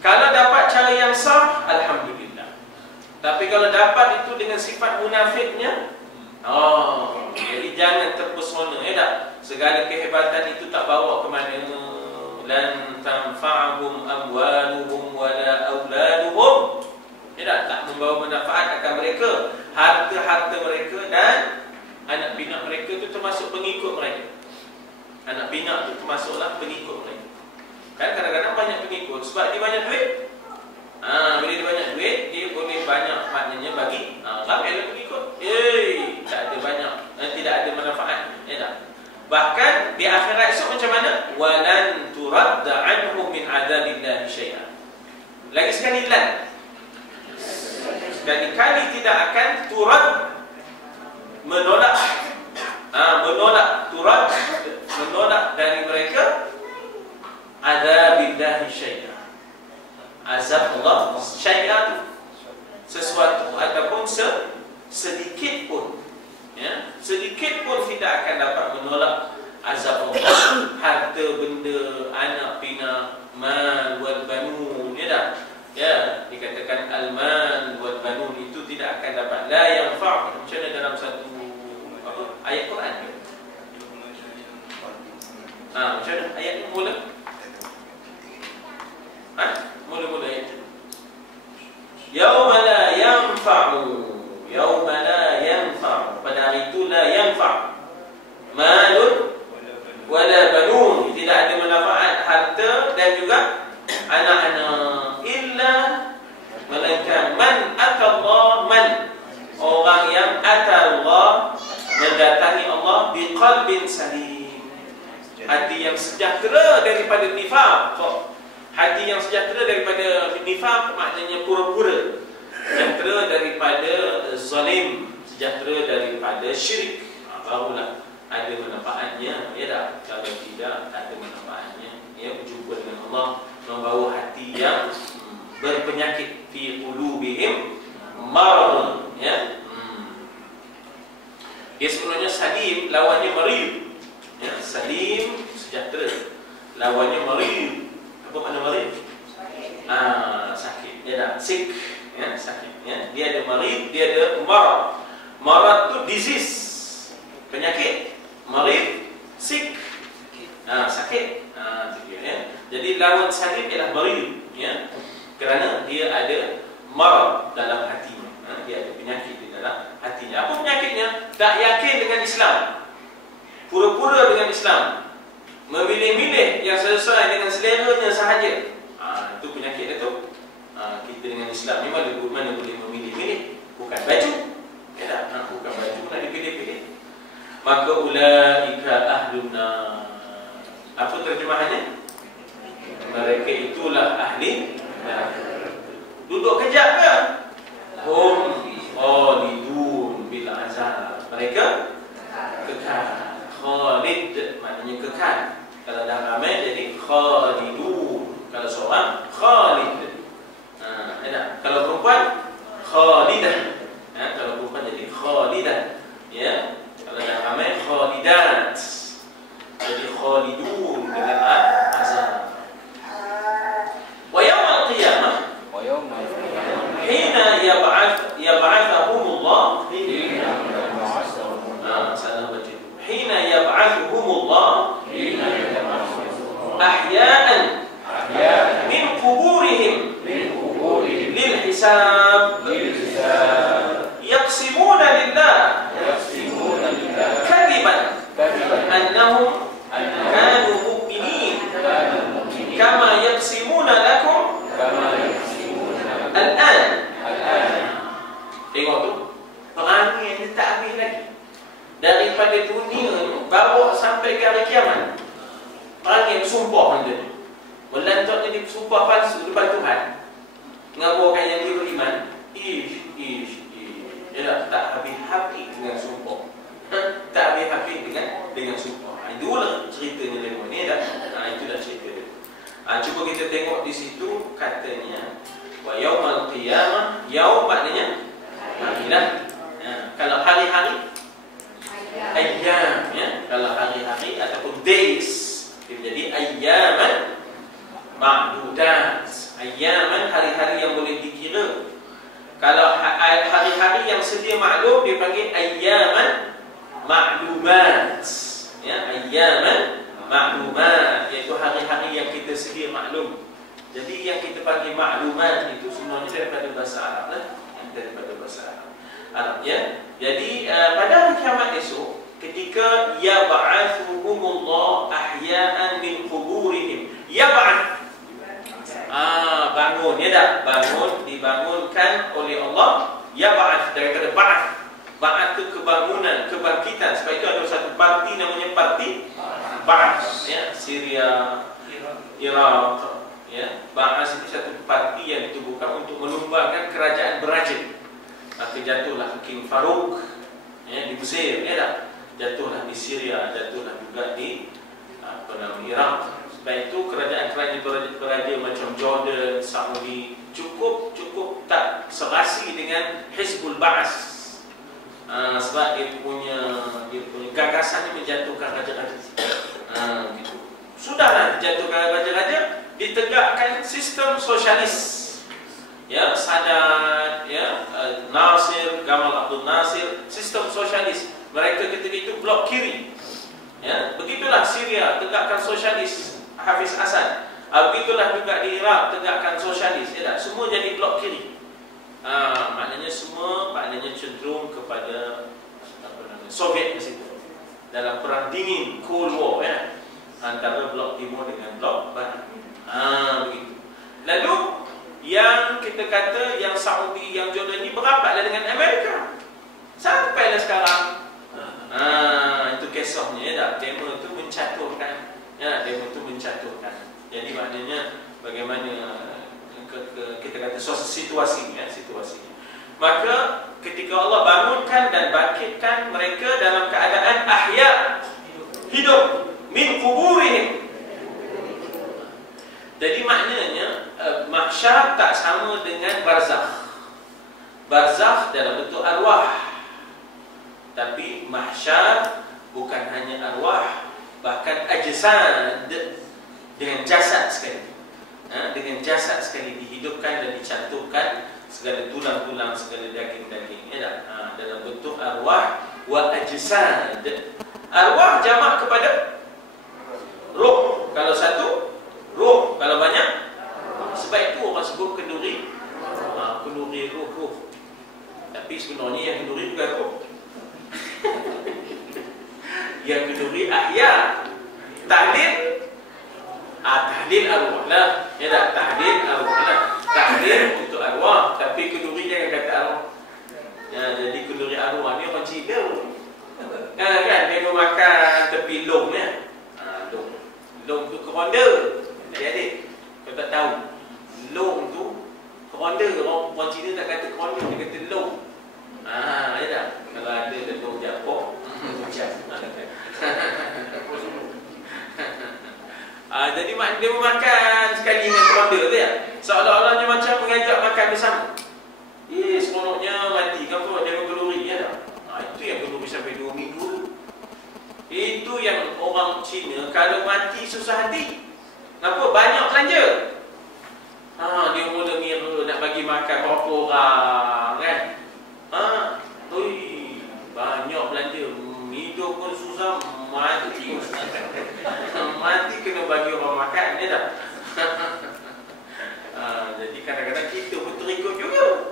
kalau dapat cara yang sah, alhamdulillah. Tapi kalau dapat itu dengan sifat munafiknya, jadi jangan terpesona, ya tak? Segala kehebatan itu tak bawa ke mana. Lan tanfa'ahum amwaluhum wala auladuhum. Tak membawa manfaat akan mereka. Harta-harta mereka dan anak pinak mereka itu termasuk pengikut mereka. Anak pinak itu termasuklah pengikut mereka. Kan kadang-kadang banyak pengikut sebab dia banyak duit. Bila dia banyak duit, dia boleh banyak maknanya bagi ramai pengikut. Tak ada banyak, tidak ada manfaat, ya tak? Bahkan di akhirat esok macam mana? Walan turadda anhum min adabillahi syai'an. Lagi sekali lan. Sekali-kali tidak akan turad, menolak. Menolak dari mereka adabillahi syai'an. Azab Allah syai'an, sesuatu ataupun sedikit pun, ya, sedikit pun tidak akan dapat menolak azab Allah. Harta benda, anak pinak, mal wal banun, ya tak? Ya, dikatakan al-mal wal banun itu tidak akan dapat, la yanfa'. Macam mana dalam satu ayat Quran ke? Macam mana ayat ni mula? Mula-mula ayat tu. Yauma la yanfa'u. Yauma la yanfa'u. Pada hari itu la yanfa' malun wala banun. Tidak ada manfaat harta dan juga anak-anak, illa melainkan man atallah, man orang yang atallah, mendatangi Allah biqalbin salim, hati yang sejahtera daripada nifaq. Hati yang sejahtera daripada nifaq maknanya pura-pura, sejahtera daripada zalim, sejahtera daripada syirik. Barulah ada manfaatnya, ya tak? Kalau tidak, tak ada manfaatnya. Ya, berjumpa dengan Allah, membawa hati yang berpenyakit, fi qulubihim marad, ya. Dia sebenarnya salim, lawannya marid. Ya, salim sejahtera, lawannya marid. Apa makna marid? Sakit, ya tak? Sick, ya, sakit, ya. Dia ada marid, dia ada marad. Marad tu disease, penyakit. Marid, sick, sakit. Ya. Jadi lawan salim ialah marid, ya. Kerana dia ada marad dalam hatinya, dia ada penyakit di dalam hatinya. Apa penyakitnya? Tak yakin dengan Islam, pura-pura dengan Islam, memilih-milih yang sesuai dengan seleranya sahaja. Itu penyakit itu. Kita dengan Islam ni mana boleh memilih-milih? Bukan baju, ya tak? Bukan baju nak dipilih-pilih. Maka ulaika ahlun nar. Apa terjemahannya? Mereka itulah ahli neraka. Duduk kejap ke? Hum khalidun bil azab. Mereka kekal. Khalid maknanya kekal. Kalau dah ramai jadi khalidun. Kalau seorang khalid. Kalau perempuan khalidah. Kalau perempuan jadi khalidah. Ya. Kalau dah ramai khalidat. Jadi khalidun dengan azab. Wa yaumil qiyamah, hina yab'athahumullah, salah baca. Hina yab'athahumullah ahya'an min quburihim lil hisab yaqsimuna lillah kadiban annahum qiyamah, yaum maknanya hari lah. Kalau hari-hari ayyam, kalau hari-hari ataupun days, dia jadi ayyaman ma'dudat. Ayyaman hari-hari yang boleh dikira. Kalau hari-hari yang sedia maklum dipanggil ayyaman ma'lumat. Ayyaman ma'lumat, iaitu hari-hari yang kita sedia maklum. Jadi yang kita panggil maklumat itu semuanya daripada bahasa Arab lah, daripada bahasa Arab. Jadi pada hari kiamat esok, ketika yab'athuhumullah ahya'an min quburihim. Yab'ath, bangun, bangun, dibangunkan oleh Allah. Yab'ath daripada ba'ath. Ba'ath itu kebangunan, kebangkitan. Sebab itu ada satu parti namanya parti Ba'ath, Syria, Iraq. Ba'ath itu satu parti yang ditubuhkan untuk menumbangkan kerajaan beraja. Maka jatuhlah King Farouk di Mesir, jatuhlah di Syria, jatuhlah juga di Iraq. Sebab itu kerajaan-kerajaan beraja macam Jordan, Saudi cukup tak serasi dengan Hizbul Ba'ath. Sebab dia punya gagasannya menjatuhkan raja-raja. Gitu. Sudahlah dijatuhkan raja-raja, ditegakkan sistem sosialis. Sadat, Nasir, Gamal Abdul Nasir, sistem sosialis. Mereka ketika itu blok kiri. Begitulah Syria, tegakkan sosialis, Hafiz Asad. Begitulah juga di Iraq, tegakkan sosialis. Semua jadi blok kiri. Maknanya semua cenderung kepada Soviet di situ. Dalam perang dingin, Cold War, antara blok timur dengan blok barat. Begitu. Lalu yang kita kata yang Saudi, yang Jordan ni berapatlah dengan Amerika. Sampailah sekarang. Itu kisahnya, demo itu mencaturkan. Demo itu mencaturkan. Jadi maknanya bagaimana kita kata situasinya. Maka ketika Allah bangunkan dan bangkitkan mereka dalam keadaan ahya, hidup, min kuburihim. Jadi maknanya mahsyar tak sama dengan barzakh. Barzakh dalam bentuk arwah, tapi mahsyar bukan hanya arwah, bahkan ajsad, dengan jasad sekali. Dengan jasad sekali dihidupkan dan dicantumkan, segala tulang-tulang, segala daging-daging, dalam bentuk arwah wa ajsad. Arwah jamak kepada roh. Kalau satu, roh. Kalau banyak, sebab itu orang sebut kenduri. Kenduri roh. Tapi sebenarnya yang kenduri bukan roh. Yang kenduri ahya. Tahlil, tahlil arwah lah. Tahlil arwah lah. Tahlil untuk arwah, tapi kenduri jangan kata arwah. Jadi kenduri arwah ni orang Cina. Kan dia memakan tepi long ya. Long tu keronda. Adik-adik, kau tak tahu. Long tu keronda. Orang Cina tak kata keronda, dia kata long. Ya tak? Kalau ada long Japok, macam. Jadi dia memakan sekali dengan keronda tu ya. Seolah-olahnya macam mengajak makan bersama. Seronoknya mati. Kau tahu jangan kalori ya tak? Itu yang kalori sampai 2 minggu. Itu yang orang Cina kalau mati susah hati. Kenapa? Banyak belanja. Dia mula ngira nak bagi makan berapa orang kan. Banyak belanja. Hidup pun susah, mati. Mati kena bagi orang makan dia tak. Jadi kadang-kadang kita pun terikut juga.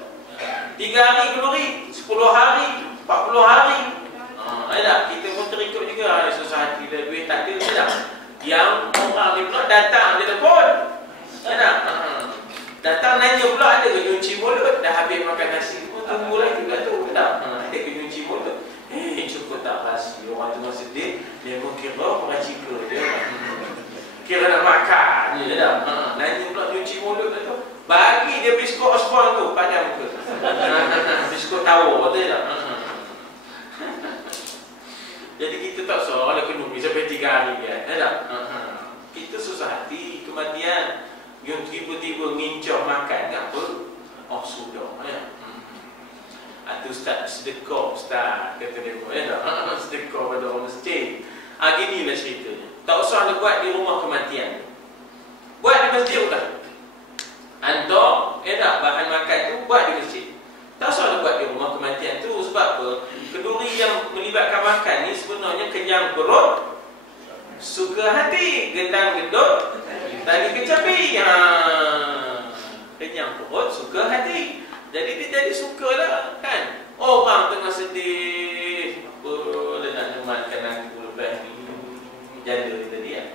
3 hari kalori, 10 hari, 40 hari. Kita pun terikut juga. Susah hati dah, duit tak ada tak? Yang orang ni pula datang dia telefon. Datang nanya pula ada ke nyuci mulut. Dah habis makan nasi. Tunggu lagi juga tu. Ada ke nyuci mulut. Cukup tak rahsia. Orang tengah sedih, dia pun kira orang cika dia. Kira nak makan je dah. Nanya pula nyuci mulut tu. Bagi dia biskut Osborne tu pada muka. Biskut tawar tu dah. Jadi kita tak seorang kena sampai 3 hari kan. Kita susah hati kematian. Yang tiba-tiba ngincah makan apa? Oh sudah ya. Itu ustaz sedekah ustaz kata dia ya dah. Sedekah pada orang masjid. Ginilah ceritanya. Tak usah nak buat di rumah kematian. Buat di masjid pula. Antar bahan makan tu buat di masjid. Tak usah nak buat di rumah kematian tu. Sebab apa? Kenduri yang melibatkan makan ni sebenarnya kenyang perut, suka hati, gendang gedut, lagi kecapi. Kenyang perut, suka hati. Jadi dia jadi suka lah kan. Orang tengah sedih, apa nak nyemankan aku lepas ni. Janda dia tadi kan.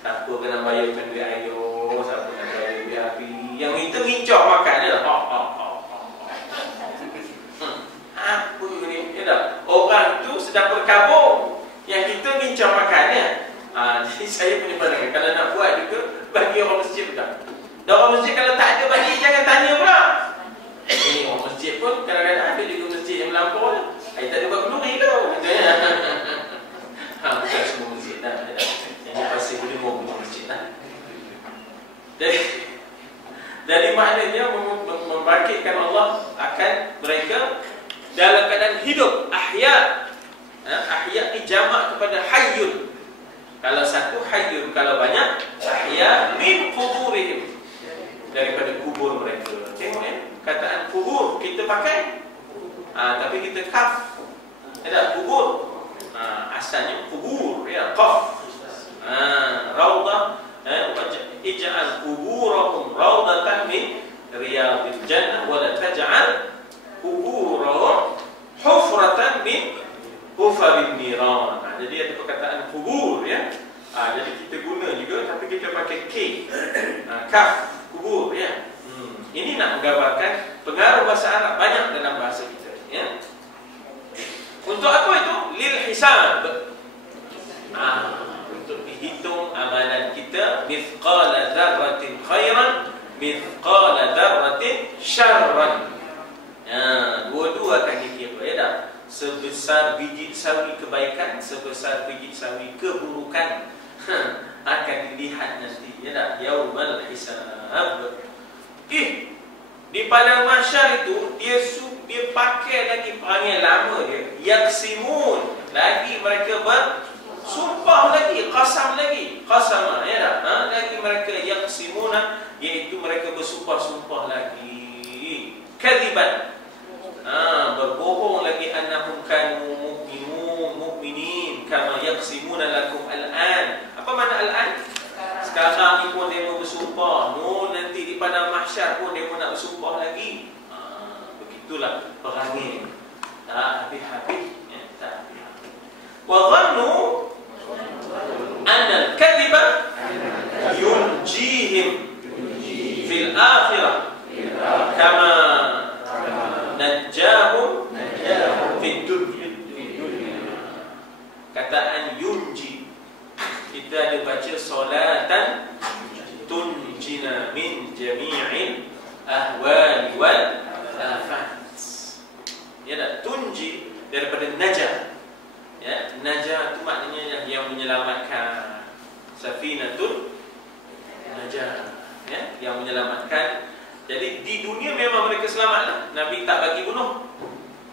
Siapa kena bayarkan duit ayah, siapa kena bayar duit api. Yang itu ngincok makan dia lah. Apa ni? Orang tu sedang berkabung, yang kita ngincok makan dia. Jadi saya punya pandangan, kalau nak buat juga, bagi orang masjid juga. Dan orang masjid kalau tak ada bagi, jangan tanya pula. Ni orang masjid pun kadang-kadang ada juga masjid yang melampau lah. Tak ada buat kenduri tu. Bukan semua masjid dah. Yang pasal boleh mau punya masjid lah. Jadi maknanya membangkitkan Allah akan mereka dalam keadaan hidup. Ahya. Ahya ni jamak kepada hayyun. Kalau satu hayyun, kalau banyak ahya min quburihim, daripada kubur mereka. Tengok kataan kubur kita pakai, tapi kita kaf. Ada kubur. Asalnya kubur ya, qaf. Raudhah, ij'al quburahum raudhatan min riyadil jannah wa la taj'al quburahum hufratan min hufarin niran. Jadi ada perkataan kubur ya. Jadi kita guna juga, tapi kita pakai K, kaf, kubur ya. Ini nak menggambarkan pengaruh bahasa Arab banyak dalam bahasa kita ya. Untuk apa itu? Lil hisab. Untuk dihitung amalan kita, mithqala dzarratin khairan, mithqala dzarratin syarran. Dua-dua akan dikira ya dah. Sebesar biji sawi kebaikan, sebesar biji sawi keburukan akan dilihat nanti ya dah, yaumal hisab. Di padang mahsyar itu dia pakai lagi perangai lama dia, yaksimun, lagi mereka bersumpah lagi, qasam lagi, qasama ya dah. Lagi mereka yaksimuna, iaitu mereka bersumpah-sumpah lagi, kadziban, berbohong lagi, annahum kanu mu'minin kama yaksimuna lakum al-an. Apa makna al-an? Sekarang ni pun dia bersumpah, nanti di padang mahsyar pun dia pun nak bersumpah lagi. Begitulah perangai. Tak habis-habis ya, tak habis-habis. Wa dhannu anna al-kadhiba yunjihim fil akhirah kama najjahum fid dunya. Kataan yunji, kita ada baca solatan tunjina min jami'in ahwali wal afat. Ya dah, tunji daripada najah. Ya, najah itu maknanya yang menyelamatkan. Safinatul najah, ya, yang menyelamatkan. Jadi di dunia memang mereka selamatlah. Nabi tak bagi bunuh.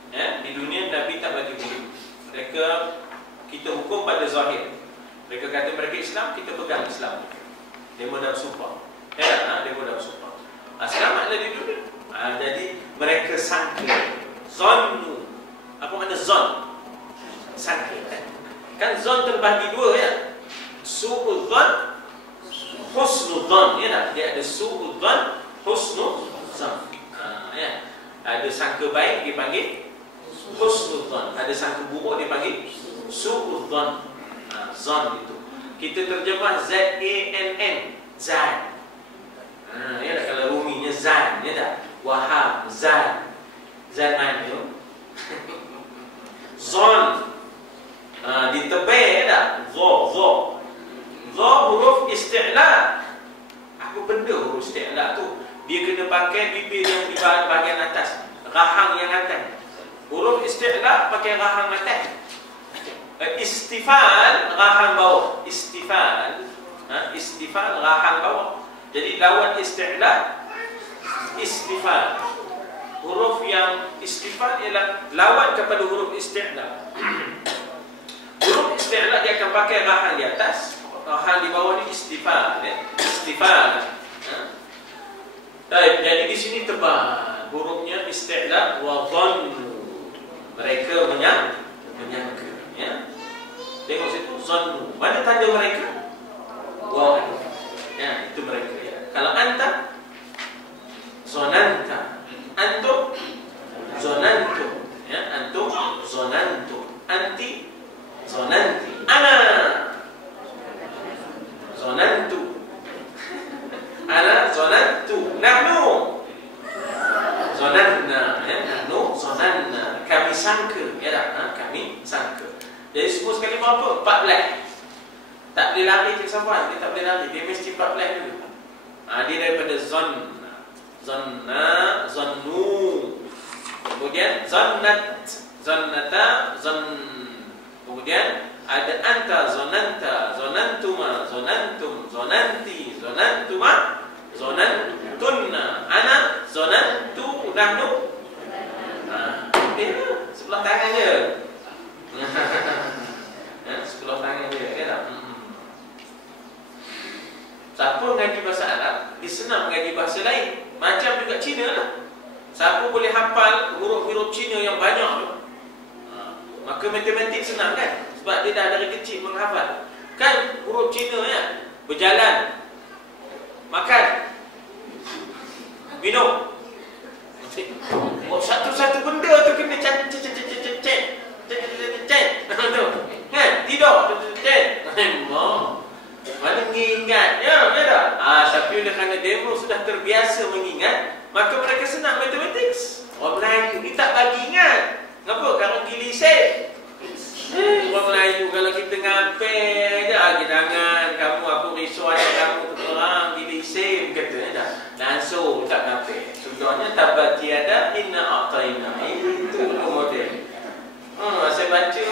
Ya, di dunia Nabi tak bagi bunuh. Mereka kita hukum pada zahir. Mereka kata mereka Islam, kita pegang Islam. Dia dah bersumpah. Ya, dia dah bersumpah. Selamatlah di dunia. Jadi mereka sangka. Zannu. Apa makna zon? Sangka. Kan zon terbagi dua ya. Su'ul zon, husnul zon. Ya tak? Dia ada su'ul zon, husnul zon. Ya. Ada sangka baik dipanggil husnul zon. Ada sangka buruk dipanggil su'ul zon. Zon itu kita terjemah Z-A-N-N, zan. Ya tak? Kalau ruminya zan, ya tak? Wahab, zan. Zaman itu zon, ditebih tak? Zo huruf isti'la. Apa benda huruf isti'la tu? Dia kena pakai bibir yang di bahagian atas, rahang yang atas. Huruf isti'la pakai rahang atas. Istifal, rahang bawah. Istifal rahang bawah. Jadi lawan isti'la istifal. Huruf yang istifal ialah lawan kepada huruf isti'la. Huruf isti'la dia akan pakai rahan di atas, rahan di bawah ni istifal, ya. Istifal. Baik, jadi di sini tebal hurufnya isti'la wa dhannu. Mereka menyangka, ya. Tengok situ zannu. Mana tanda mereka? Wa. Ya, itu mereka, ya. Kalau anta zonanta, antum zonantum, ya, antum zonantum, anti zonanti, ana zonantu, ana zonantu, nahnu zonanna, ya, nahnu zonanna, kami sangka, ya tak? Kami sangka. Jadi semua sekali berapa? 14. Tak boleh lari ke sahabat, dia tak boleh lari, dia mesti 14 dulu. Dia daripada zanna, zannu, kemudian zannat, zannata, kemudian ada anta, zonanta, zonantuma, zonantum, zonanti, zonantuma, zonantunna, ana, zonantu, nahnu. Sebelah tangan je. Sebelah tangan je, ya tak? Siapa mengaji bahasa Arab, dia senang mengaji bahasa lain. Macam juga Cina lah. Siapa boleh hafal huruf-huruf Cina yang banyak tu, maka matematik senang kan? Sebab dia dah dari kecil menghafal. Kan huruf Cina ya, berjalan, makan, minum. Satu-satu benda tu kena cek. Kan? Tidur. Mana mengingatnya, ya tak? Tapi oleh kerana demo sudah terbiasa mengingat, maka mereka senang matematik. Orang Melayu ni tak bagi ingat. Kenapa? Kalau gilisik. Orang Melayu kalau kita ngapel je, jangan kamu aku risau aja kamu terang gilisik kata dah. Langsung tak ngapel. Contohnya tabat tiada inna a'taina. Itu model. Saya baca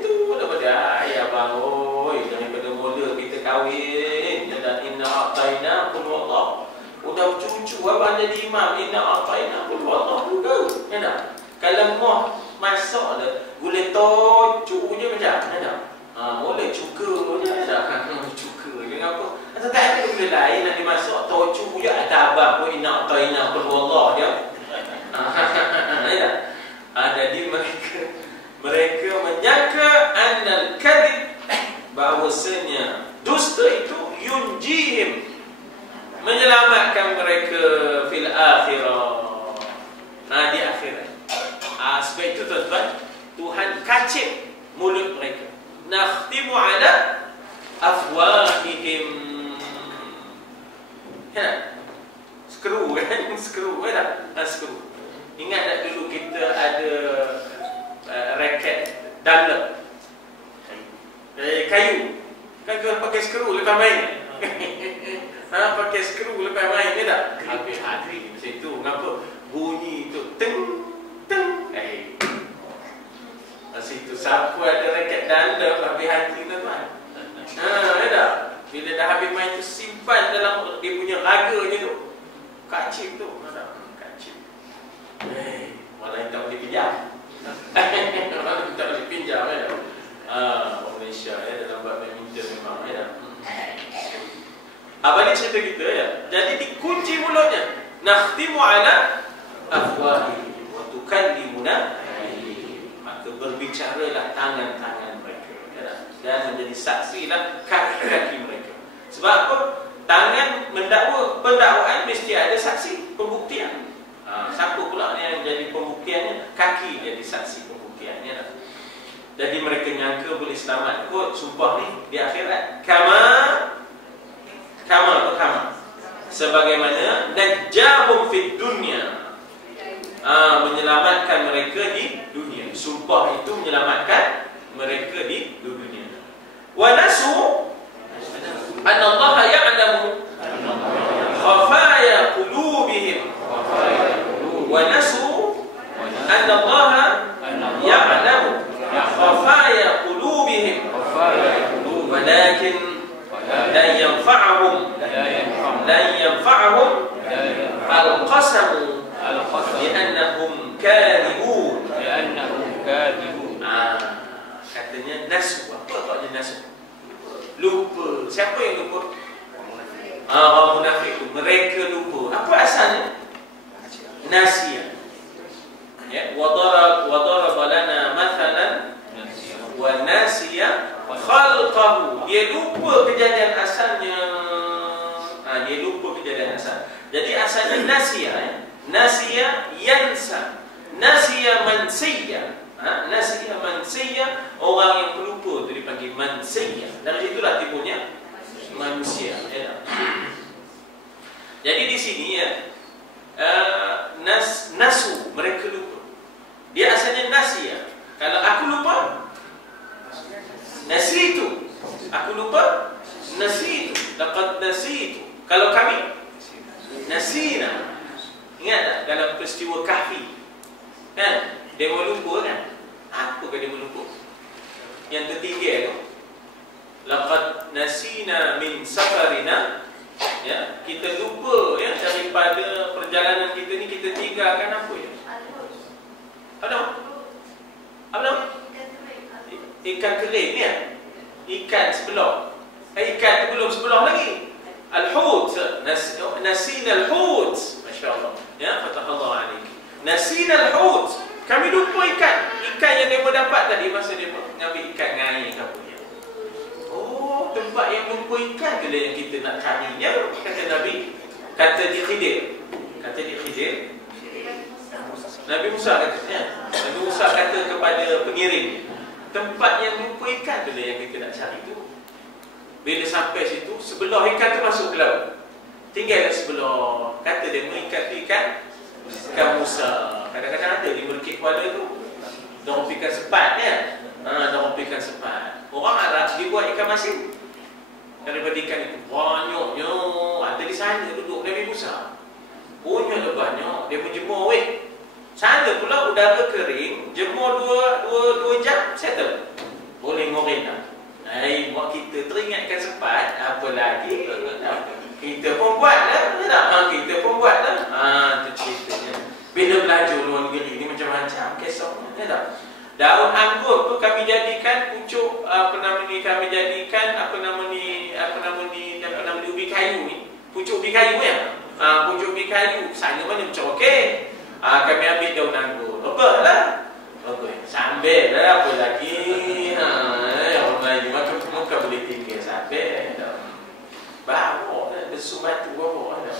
itu daripada ayah baroi daripada mula kita kahwin dan inna a'taina qul wallah. Udah cucu abang jadi imam inna a'taina qul wallah juga. Ya tak? Kalau mau masuk dah boleh tocuk je macam ya tak? Boleh cuka je ya tak? Cuka je apa? Atau tak ada benda lain nak dimasuk tocuk je ada abang pun inna a'taina qul wallah dia. Ya tak? Jadi mereka menyangka annal kadhib, bahawasanya dusta itu yunjihim, menyelamatkan mereka fil akhirah, di akhirat. Sebab itu tuan-tuan, Tuhan kacip mulut mereka. Nakhtimu ala afwahihim. Ya, skru kan? Skru kan? Skru. Ingat tak dulu kita ada raket dalam kayu kan, kita pakai skru lepas main. Pakai skru lepas main ni tak? Habis hari macam tu. Kenapa? Bunyi tu teng teng. Masa itu siapa ada raket dalam habis hati tu kan? Ya tak? Bila dah habis main tu simpan dalam dia punya raganya tu. Kacip tu. Kacip. Malah tak boleh pinjam. Tak boleh pinjam ya. Orang Malaysia ya, dalam bab badminton memang ya. Balik cerita kita ya. Jadi dikunci mulutnya. Nakhtimu ala afwahihim wa tukallimuna aydihim. Maka berbicaralah tangan-tangan mereka ya. Dan menjadi saksilah kaki-kaki mereka. Sebab apa? Tangan mendakwa, pendakwaan mesti ada saksi pembuktian. Siapa pula yang jadi pembuktiannya? Kaki jadi saksi pembuktiannya. Jadi mereka nyangka boleh selamat kot sumpah ni di akhirat. Kama sebagaimana najjahum fid dunya, menyelamatkan mereka di dunia. Sumpah itu menyelamatkan mereka di dunia. Wa nasu anna Allah ya'lamu khafaya qulubihim wa nasu anna Allah ya'lamu khafaya qulubihim walakin la yanfa'uhum Al-qasamu li'annahum kadhibun. Katanya nasu. Apa maksudnya nasu? Lupa. Siapa yang lupa? Orang munafik itu. Mereka lupa. Apa asalnya? Nasiya. Ya, wa daraba lana mathalan wa nasiya khalqahu. Dia lupa kejadian asalnya. Dia lupa kejadian asal. Jadi asalnya nasiya, ya. Nasiya yansa. Nasiya mansiya. Nasiya mansiya, orang yang pelupa itu dipanggil mansiya. Dari itulah timbulnya manusia, ya. Jadi di sini, ya, nasu, mereka lupa. Dia asalnya nasiya. Kalau aku lupa, nasitu. Aku lupa, nasitu. Laqad nasitu. Kalau kami nasina. Ingat tak dalam peristiwa Kahfi? Kan? Dia mau lupa kan? Apa ke dia mau lupa? Yang ketiga tu, laqad nasina min safarina. Ya, kita lupa, ya, daripada perjalanan kita ni kita tinggalkan apa, ya? Apa? Apa? Ikan kering ni, ya? Ikan sebelah. Ikan tu belum sebelah lagi. Al-hut, nasina al-hut. Masya-Allah. Ya, fatahallahu alaik. Nasina al-hut. Kami lupa ikan. Ikan yang dia dapat tadi masa dia mengambil ikan dengan air apa dia. Oh, tempat yang lupa ikan tu lah yang kita nak carinya, kata Nabi. Kata di Khidir. Kata di Khidir. Nabi Musa kata, ya. Nabi Musa kata kepada pengiring, tempat yang lupa ikan tu lah yang kita nak cari tu. Bila sampai situ, sebelah ikan tu masuk ke laut. Tinggal sebelah. Kata dia mengikat ikan Musa. Kadang-kadang ada di merkit kuala tu. Diorang pikan sepat, ya. Diorang pikan sepat. Orang Arab dia buat ikan masin. Daripada ikan itu banyaknya. Ada di sana duduk Nabi Musa. Punya banyak. Dia menjemur weh. Sana pula udara kering. Jemur dua jam, settle. Boleh ngoreng tak? Buat kita teringatkan sempat. Apa lagi? Kita pun buat lah. Kita pun buat lah. Itu ceritanya. Bila belajar luar negeri ni macam-macam kisahnya, ya tak? Daun anggur tu kami jadikan pucuk kami jadikan ubi kayu ni. Pucuk ubi kayu, ya. Pucuk ubi kayu. Sana mana macam okey. Kami ambil daun anggur. Rebahlah. Sambil lah, apa lagi? Orang Melayu macam muka boleh tinggal sambil. Bawa lah, besuk batu bawa lah.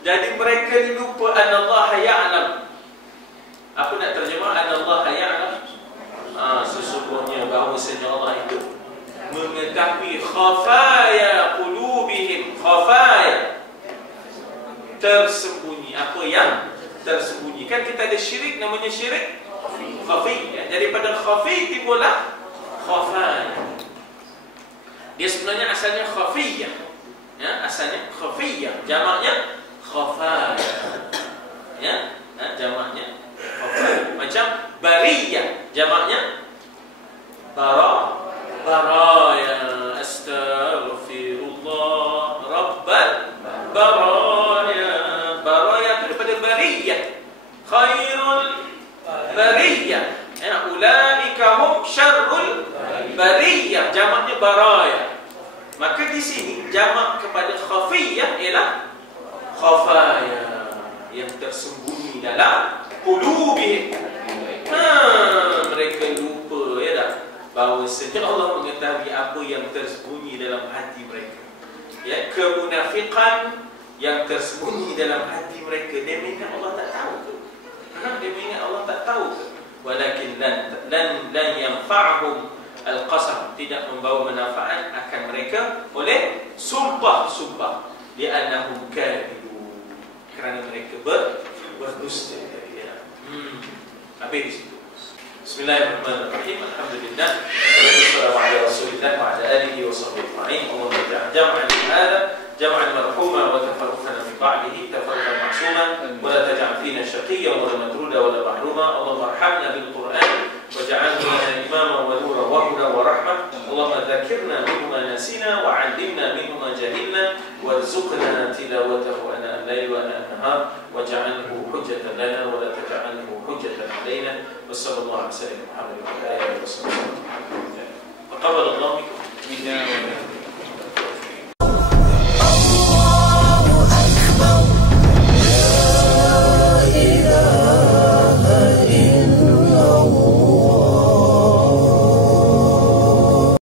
Jadi mereka ni lupa anallaha ya'lam. Apa nak terjemah anallaha ya'lam? Sesungguhnya bahawasanya Allah itu mengetahui khafaya qulubihim. Khafaya, tersembunyi. Apa yang tersembunyi? Kan kita ada syirik, namanya syirik khafi, ya? Daripada khafi timbullah khafaya. Dia sebenarnya asalnya khafiyah, ya, asalnya khafiyah, jamaknya khafaya, ya, jamaknya khafaya. Macam bariyah, jamaknya baraya. Astaghfirullah rabbal baraya. Baraya daripada bariyah. Khairul bariyah, ya, ulaika hum syarrul bariyah, jamaknya baraya. Maka di sini jamak kepada khafiyah ialah khafaya, yang tersembunyi dalam qulubihim. Mereka lupa, ya tak, bahawasanya Allah mengetahui apa yang tersembunyi dalam hati mereka. Ya, kemunafikan yang tersembunyi dalam hati mereka, dia mengingat Allah tak tahu ke? Dia mengingat Allah tak tahu ke? Walakin lan yanfa'hum al-qasam, tidak membawa manfaat akan mereka oleh sumpah-sumpah. Li'annahum kadhibun, kerana mereka berdusta. Habis di situ. Bismillahirrahmanirrahim. Alhamdulillah. Wassalamu ala Rasulillah wa ala alihi wa sahbihi ajma'in. Allahumma ja'al jam'an hadha jam'an marhuma wa tafarruqana min ba'dihi tafarruqan ma'suma wa la taj'al fina shaqiyyan wa la matruda wa la mahruma. Allahumma arhamna bil Qur'an waj'alna imama wa nura wa huda wa rahmah. Allahumma dhakkirna minhu ma نسينا وعلمنا منه ما جهلنا وارزقنا تلاوته آناء الليل وآناء النهار واجعله حجة لنا ولا تجعله حجة علينا وصلى الله على سيدنا محمد وعلى آله وصحبه وسلم. تقبل الله منكم.